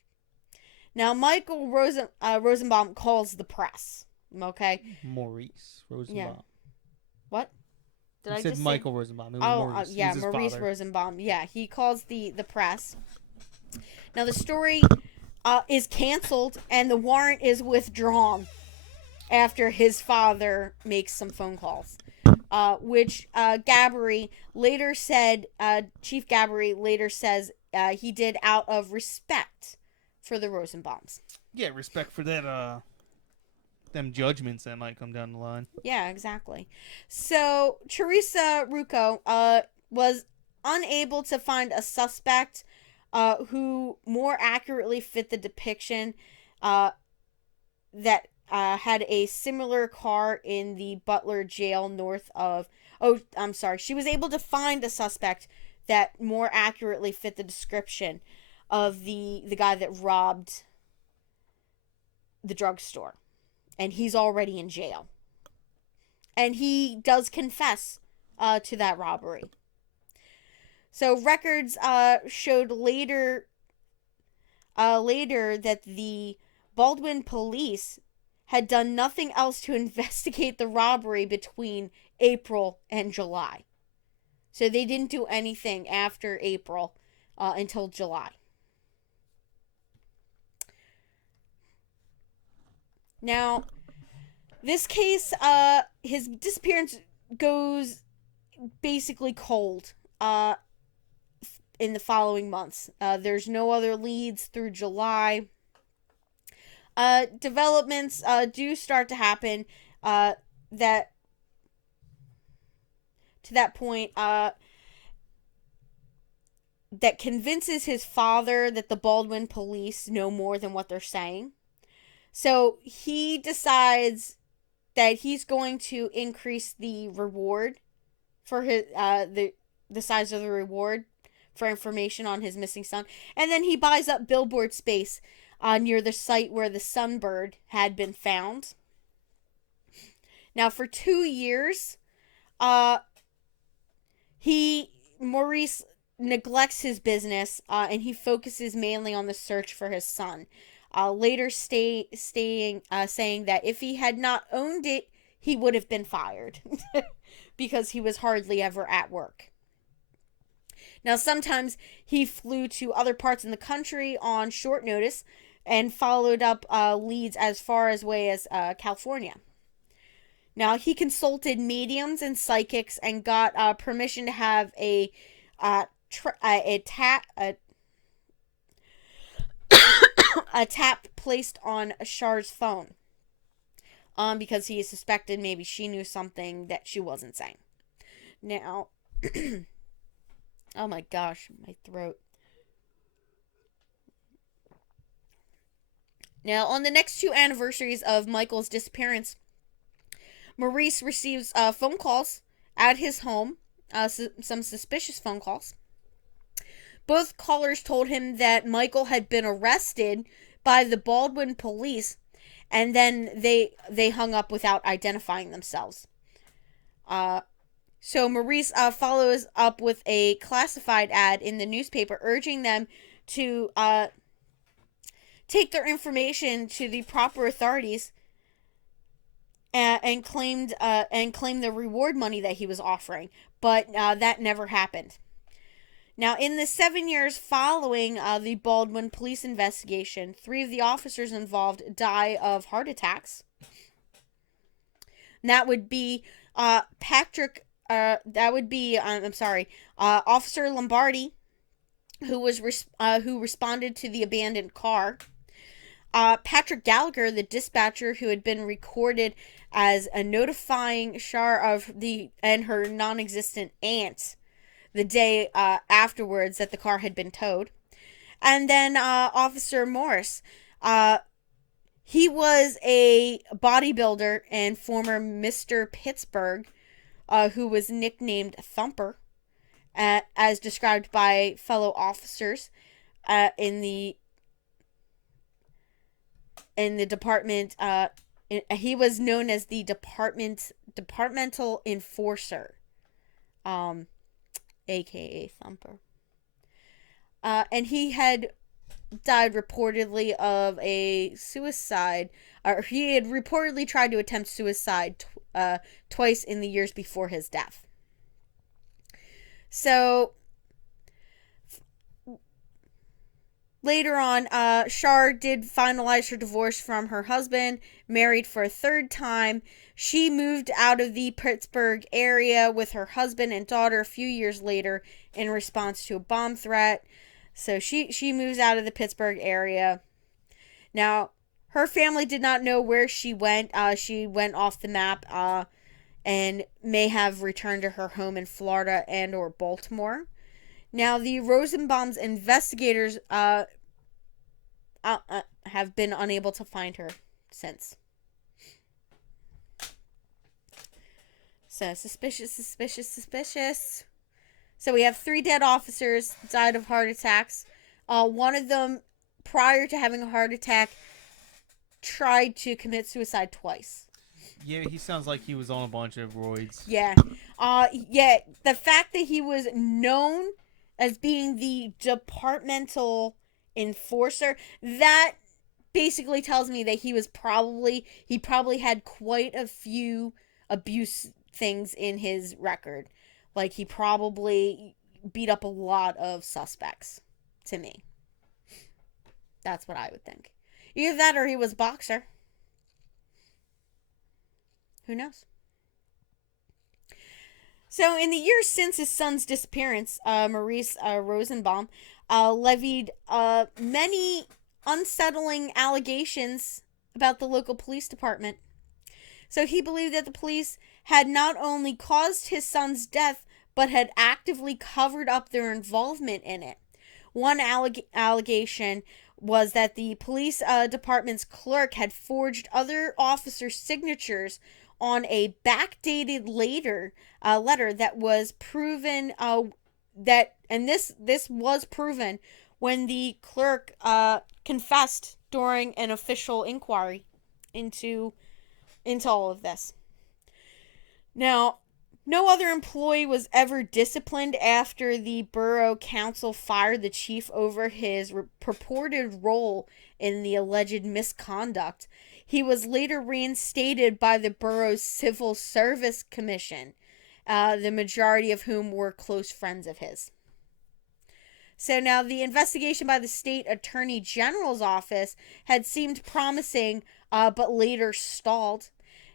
Now, Michael Rosenbaum calls the press. Okay? Maurice Rosenbaum. Yeah. What? Did I just Michael Rosenbaum. It was Maurice. Yeah, Maurice Rosenbaum. Yeah, he calls the press. Now, the story is canceled, and the warrant is withdrawn after his father makes some phone calls. Which Gabbery later said, Chief Gabbery later says he did out of respect for the Rosenbaums. Yeah, respect for that them judgments that might come down the line. Yeah, exactly. So Teresa Rucco was unable to find a suspect who more accurately fit the depiction uh, that had a similar car in the Butler jail north of. Oh, I'm sorry. She was able to find a suspect that more accurately fit the description of the guy that robbed the drugstore, and he's already in jail. And he does confess to that robbery. So records showed later that the Baldwin police had done nothing else to investigate the robbery between April and July. So they didn't do anything after April until July. Now, this case, his disappearance goes basically cold in the following months. There's no other leads through July. Developments do start to happen that to that point that convinces his father that the Baldwin police know more than what they're saying. So he decides that he's going to increase the reward for his the size of the reward for information on his missing son, and then he buys up billboard space near the site where the Sunbird had been found. Now, for 2 years, Maurice neglects his business and he focuses mainly on the search for his son. Later saying that if he had not owned it, he would have been fired because he was hardly ever at work. Now, sometimes he flew to other parts in the country on short notice and followed up leads as far away as California. Now, he consulted mediums and psychics and got permission to have a tap placed on Char's phone. Because he suspected maybe she knew something that she wasn't saying. Now, oh my gosh, my throat. Now, on the next 2 anniversaries of Michael's disappearance, Maurice receives phone calls at his home, some suspicious phone calls. Both callers told him that Michael had been arrested by the Baldwin police, and then they hung up without identifying themselves. So Maurice follows up with a classified ad in the newspaper urging them to take their information to the proper authorities and claim the reward money that he was offering, but that never happened. Now, in the 7 years following the Baldwin police investigation, 3 of the officers involved die of heart attacks. And that would be Officer Lombardi, who responded to the abandoned car. Patrick Gallagher, the dispatcher, who had been recorded as notifying Char of her non-existent aunt the day afterwards that the car had been towed. And then Officer Morris. He was a bodybuilder and former Mr. Pittsburgh, who was nicknamed Thumper, as described by fellow officers in the department. He was known as the departmental enforcer, aka Thumper. And he had died reportedly of a suicide, or he had reportedly tried to attempt suicide twice in the years before his death. So later on, Char did finalize her divorce from her husband, married for a 3rd time. She moved out of the Pittsburgh area with her husband and daughter a few years later in response to a bomb threat. So she moves out of the Pittsburgh area. Now, Her family did not know where she went. She went off the map and may have returned to her home in Florida and or Baltimore. Now, the Rosenbaum's investigators have been unable to find her since. So, suspicious. So, we have 3 dead officers died of heart attacks. One of them, prior to having a heart attack, tried to commit suicide twice. Yeah, he sounds like he was on a bunch of roids. Yeah. The fact that he was known as being the departmental enforcer, that basically tells me that he probably had quite a few abuse things in his record. Like, he probably beat up a lot of suspects, to me. That's what I would think. Either that or he was a boxer. Who knows? So, in the years since his son's disappearance, Maurice Rosenbaum levied many unsettling allegations about the local police department. So, he believed that the police had not only caused his son's death, but had actively covered up their involvement in it. One allegation was that the police department's clerk had forged other officers' signatures on a backdated letter that was proven this was proven when the clerk confessed during an official inquiry into all of this. Now, no other employee was ever disciplined after the borough council fired the chief over his purported role in the alleged misconduct. He was later reinstated by the borough's Civil Service Commission, the majority of whom were close friends of his. So now the investigation by the state attorney general's office had seemed promising, but later stalled.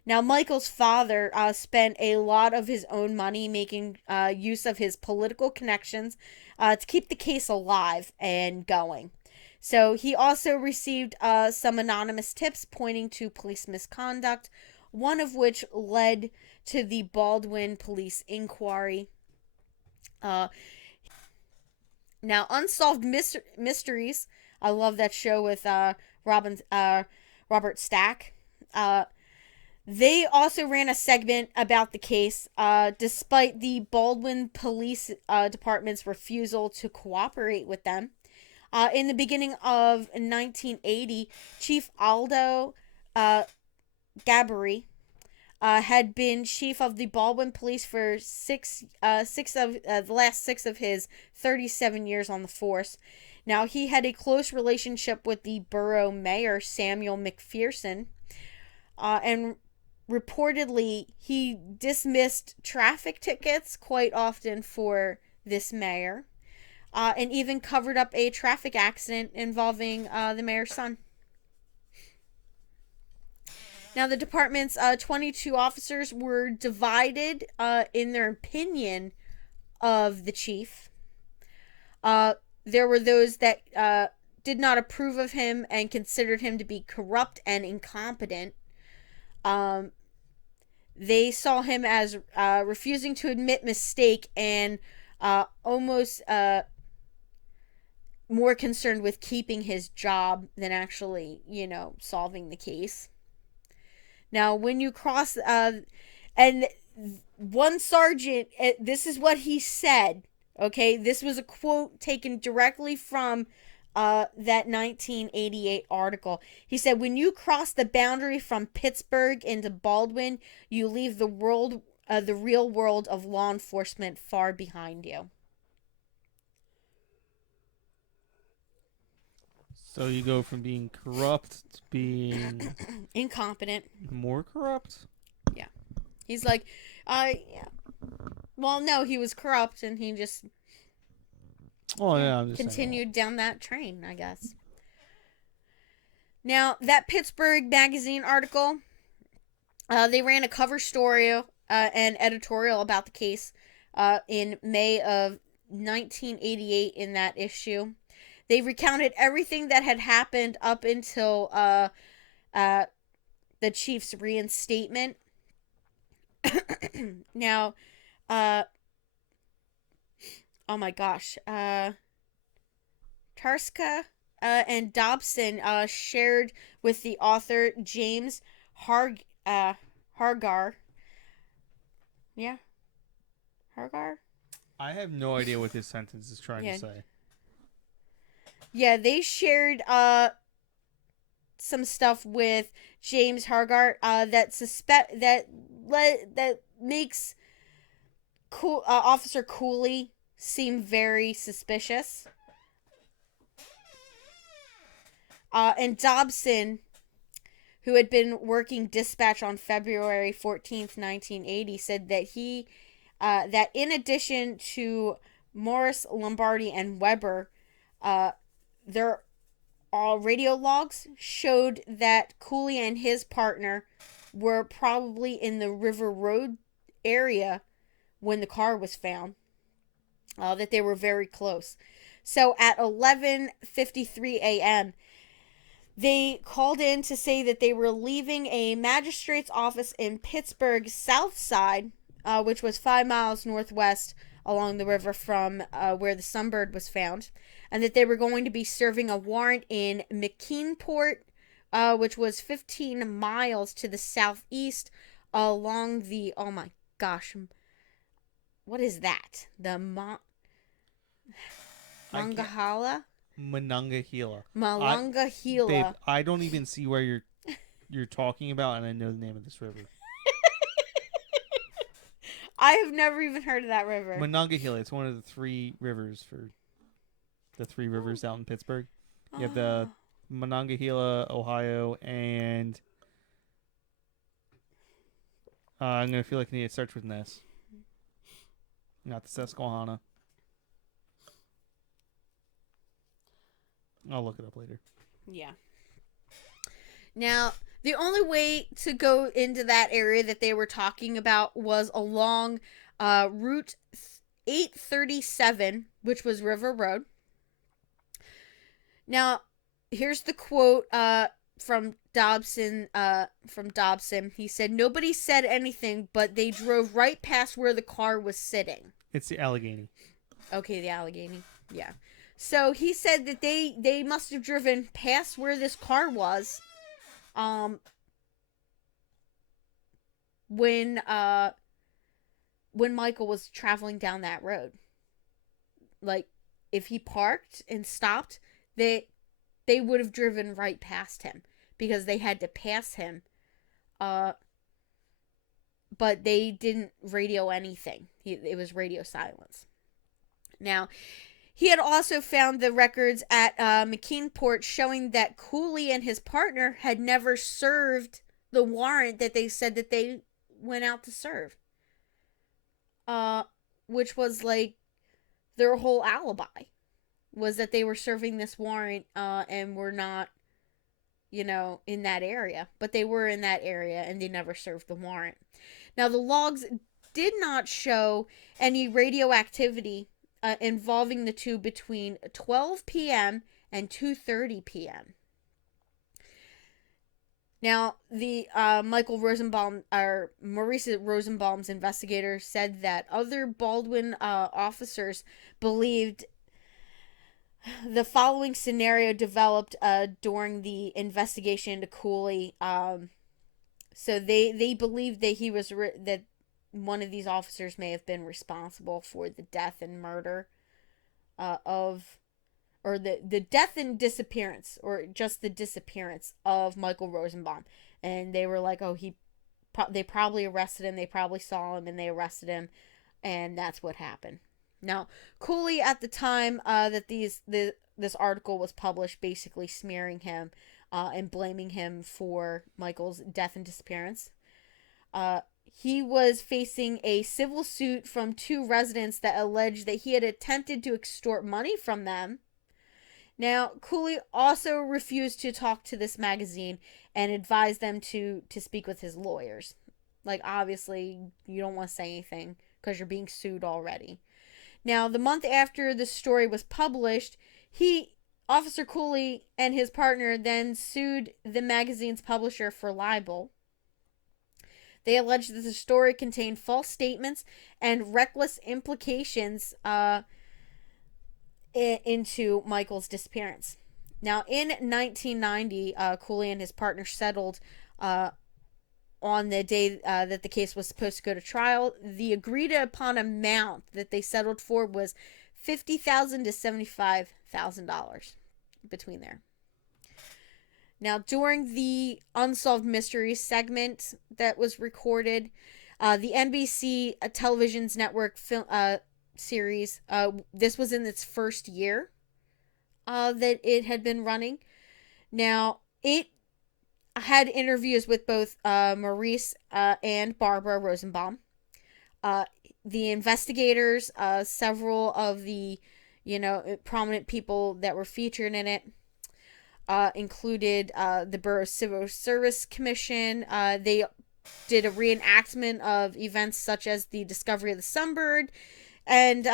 Now, Michael's father spent a lot of his own money making use of his political connections to keep the case alive and going. So he also received some anonymous tips pointing to police misconduct, one of which led to the Baldwin police inquiry. Now, Unsolved Mysteries. I love that show with Robert Stack. They also ran a segment about the case, despite the Baldwin Police Department's refusal to cooperate with them. In the beginning of 1980, Chief Aldo Gabbery had been chief of the Baldwin Police for the last 6 of his 37 years on the force. Now, he had a close relationship with the borough mayor, Samuel McPherson, and reportedly, he dismissed traffic tickets quite often for this mayor, and even covered up a traffic accident involving the mayor's son. Now, the department's 22 officers were divided in their opinion of the chief. There were those that did not approve of him and considered him to be corrupt and incompetent. They saw him as refusing to admit mistake and almost more concerned with keeping his job than actually, solving the case. Now, when you cross, and one sergeant, this is what he said, okay? This was a quote taken directly from that 1988 article. He said, when you cross the boundary from Pittsburgh into Baldwin, you leave the real world of law enforcement far behind you. So you go from being corrupt to being incompetent. More corrupt? Yeah. He's like, yeah. Well, no, he was corrupt and he just I'm just continued down that train, I guess. Now, that Pittsburgh Magazine article, they ran a cover story and editorial about the case in May of 1988 in that issue. They recounted everything that had happened up until uh, the chief's reinstatement. Now, uh, oh my gosh, Tarska and Dobson shared with the author James Hargar. Yeah, Hargar. I have no idea what this sentence is trying Yeah, to say. yeah. They shared some stuff with James Hargart that makes Officer Cooley seem very suspicious. And Dobson, who had been working dispatch on February 14th, 1980, said that that in addition to Morris, Lombardi, and Weber, their all radio logs showed that Cooley and his partner were probably in the River Road area when the car was found. That they were very close. So at 11:53 a.m., they called in to say that they were leaving a magistrate's office in Pittsburgh South Side, which was 5 miles northwest along the river from where the Sunbird was found, and that they were going to be serving a warrant in McKeanport, which was 15 miles to the southeast along the, oh my gosh, what is that? The Monongahela? Monongahela. Babe, Monongahela. I don't even see where you're talking about, and I know the name of this river. I have never even heard of that river. Monongahela. It's one of the three rivers out in Pittsburgh. You have the Monongahela, Ohio, and I'm gonna feel like I need to start with an S. Not the Susquehanna. I'll look it up later. Yeah. Now, the only way to go into that area that they were talking about was along Route 837, which was River Road. Now, here's the quote from Dobson. He said, "Nobody said anything, but they drove right past where the car was sitting." It's the Allegheny. Okay, the Allegheny. Yeah. So he said that they must have driven past where this car was, when Michael was traveling down that road. Like, if he parked and stopped, they would have driven right past him because they had to pass him. But they didn't radio anything. It was radio silence. Now, he had also found the records at McKeanport showing that Cooley and his partner had never served the warrant that they said that they went out to serve. Which was like their whole alibi, was that they were serving this warrant and were not, in that area. But they were in that area and they never served the warrant. Now, the logs did not show any radioactivity involving the two between 12 p.m. and 2:30 p.m. Now, the Michael Rosenblum, or Maurice Rosenblum's investigator, said that other Baldwin officers believed the following scenario developed during the investigation into Cooley. So they believed that that one of these officers may have been responsible for the death and murder or the death and disappearance, or just the disappearance of Michael Rosenblum. And they were like, oh, they probably arrested him. They probably saw him and they arrested him. And that's what happened. Now, Cooley, at the time that this article was published, basically smearing him and blaming him for Michael's death and disappearance. He was facing a civil suit from two residents that alleged that he had attempted to extort money from them. Now, Cooley also refused to talk to this magazine and advised them to speak with his lawyers. Like, obviously, you don't want to say anything because you're being sued already. Now, the month after the story was published, he Officer Cooley and his partner then sued the magazine's publisher for libel. They alleged that the story contained false statements and reckless implications into Michael's disappearance. Now, in 1990, Cooley and his partner settled on the day that the case was supposed to go to trial. The agreed upon amount that they settled for was $50,000 to $75,000 between there. Now, during the Unsolved Mysteries segment that was recorded, the NBC television's network series, this was in its first year that it had been running. Now, it had interviews with both Maurice and Barbara Rosenbaum. The investigators, several of the, prominent people that were featured in it, included the Borough Civil Service Commission. They did a reenactment of events such as the discovery of the Sunbird, and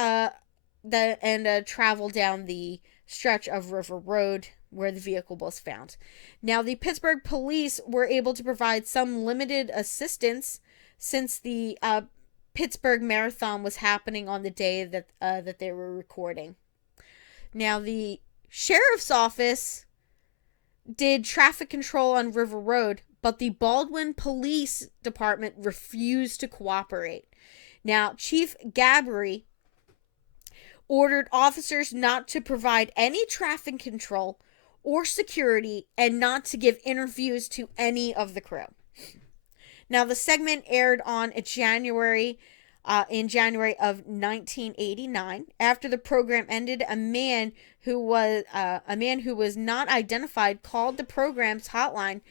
travel down the stretch of River Road where the vehicle was found. Now, the Pittsburgh police were able to provide some limited assistance since the Pittsburgh Marathon was happening on the day that they were recording. Now, the sheriff's office did traffic control on River Road, but the Baldwin Police Department refused to cooperate. Now, Chief Gabbery ordered officers not to provide any traffic control or security and not to give interviews to any of the crew. Now, the segment aired on January of 1989. After the program ended, a man who was not identified called the program's hotline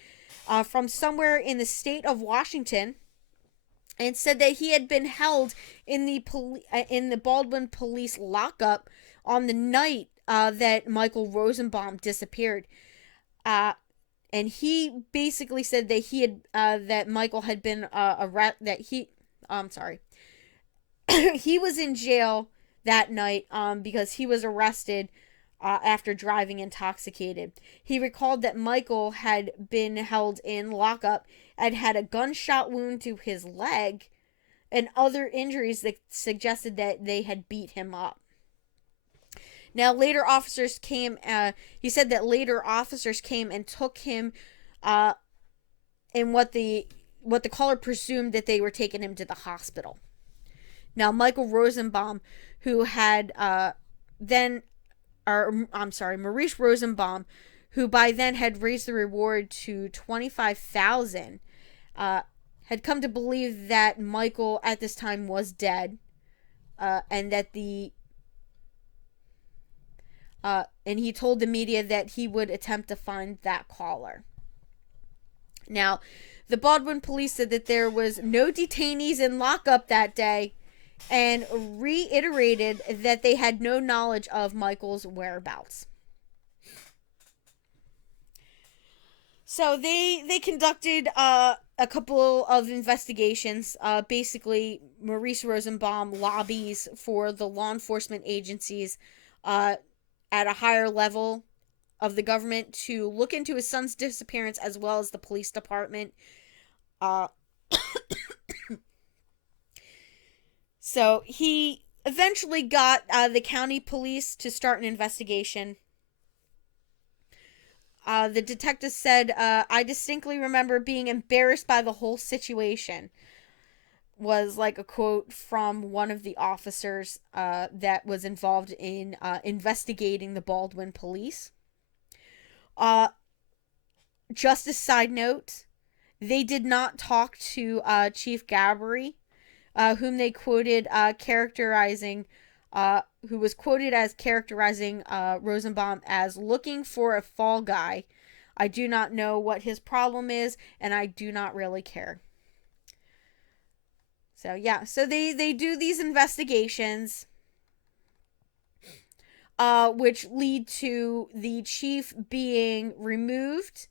from somewhere in the state of Washington and said that he had been held in the Baldwin police lockup on the night that Michael Rosenbaum disappeared. And he basically said that that Michael had been he was in jail that night because he was arrested after driving intoxicated. He recalled that Michael had been held in lockup and had a gunshot wound to his leg and other injuries that suggested that they had beat him up. Now, later officers came, he said that later officers came and took him in what the caller presumed that they were taking him to the hospital. Now, Michael Rosenbaum, who had Maurice Rosenbaum, who by then had raised the reward to $25,000, had come to believe that Michael at this time was dead, and that and he told the media that he would attempt to find that caller. Now, the Baldwin police said that there was no detainees in lockup that day and reiterated that they had no knowledge of Michael's whereabouts. So they conducted a couple of investigations. Basically, Maurice Rosenbaum lobbies for the law enforcement agencies at a higher level of the government to look into his son's disappearance, as well as the police department. So he eventually got the county police to start an investigation. The detective said, I distinctly remember being embarrassed by the whole situation, was like a quote from one of the officers that was involved in investigating the Baldwin police. Just a side note, they did not talk to Chief Gabbery, whom they quoted who was quoted as characterizing Rosenbaum as looking for a fall guy. I do not know what his problem is, and I do not really care. So, yeah. So, they do these investigations, which lead to the chief being removed,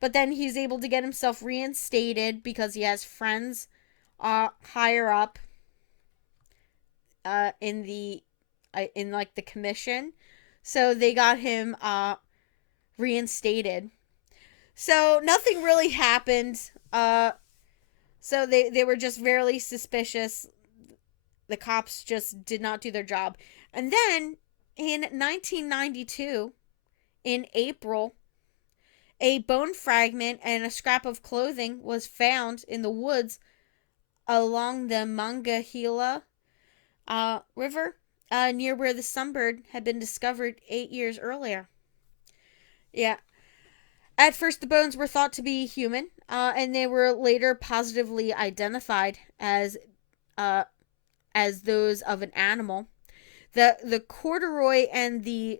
but then he's able to get himself reinstated because he has friends higher up in the commission. So they got him reinstated. So nothing really happened. So they were just very suspicious. The cops just did not do their job. And then in 1992, in April, a bone fragment and a scrap of clothing was found in the woods along the Monongahela River, near where the sunbird had been discovered 8 years earlier. Yeah. At first, the bones were thought to be human, and they were later positively identified uh, as those of an animal. The corduroy and the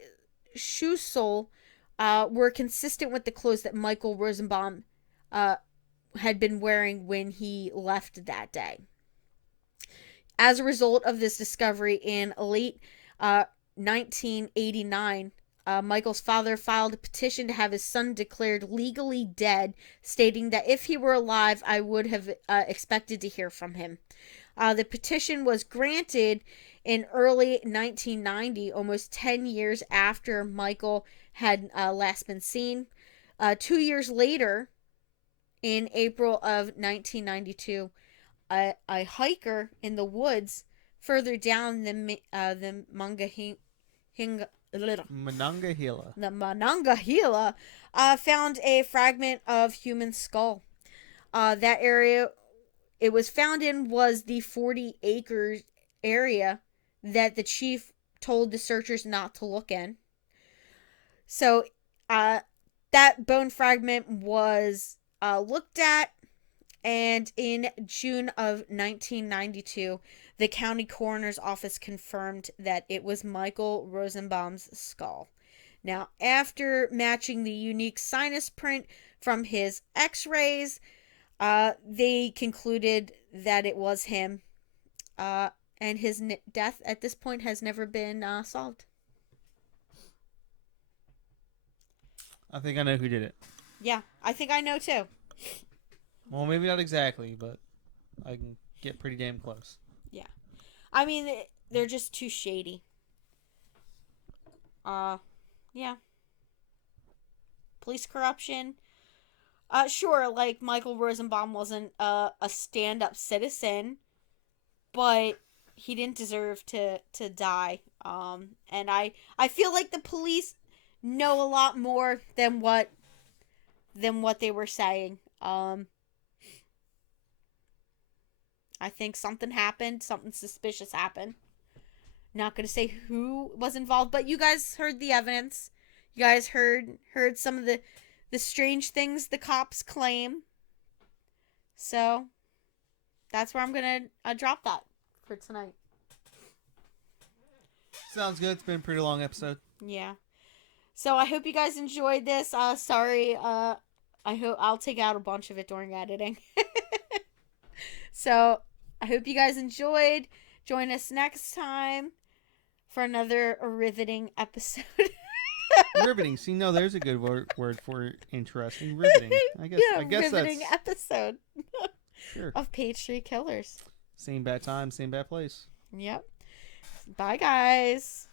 shoe sole were consistent with the clothes that Michael Rosenblum had been wearing when he left that day. As a result of this discovery in late 1989, Michael's father filed a petition to have his son declared legally dead, stating that if he were alive, I would have expected to hear from him. The petition was granted in early 1990, almost 10 years after Michael had last been seen. 2 years later, in April of 1992, a hiker in the woods further down the Monongahela found a fragment of human skull. That area it was found in was the 40-acre area that the chief told the searchers not to look in. So that bone fragment was looked at, and in June of 1992, the county coroner's office confirmed that it was Michael Rosenblum's skull. Now, after matching the unique sinus print from his x-rays, they concluded that it was him, and his death at this point has never been solved. I think I know who did it. Yeah, I think I know too. Well, maybe not exactly, but I can get pretty damn close. Yeah. I mean, they're just too shady. Yeah. Police corruption. Sure, like Michael Rosenblum wasn't a stand-up citizen, but he didn't deserve to die. And I feel like the police know a lot more than what they were saying. I think something happened, something suspicious happened. Not gonna say who was involved, but you guys heard the evidence. You guys heard some of the strange things the cops claim. So that's where I'm gonna drop that for tonight. Sounds good. It's been a pretty long episode. Yeah. So I hope you guys enjoyed this. Sorry. I hope I'll take out a bunch of it during editing. So I hope you guys enjoyed. Join us next time for another riveting episode. Riveting. See, no, there's a good word for interesting. Riveting. I guess riveting that's episode sure. of Page 3 Killers. Same bad time, same bad place. Yep. Bye, guys.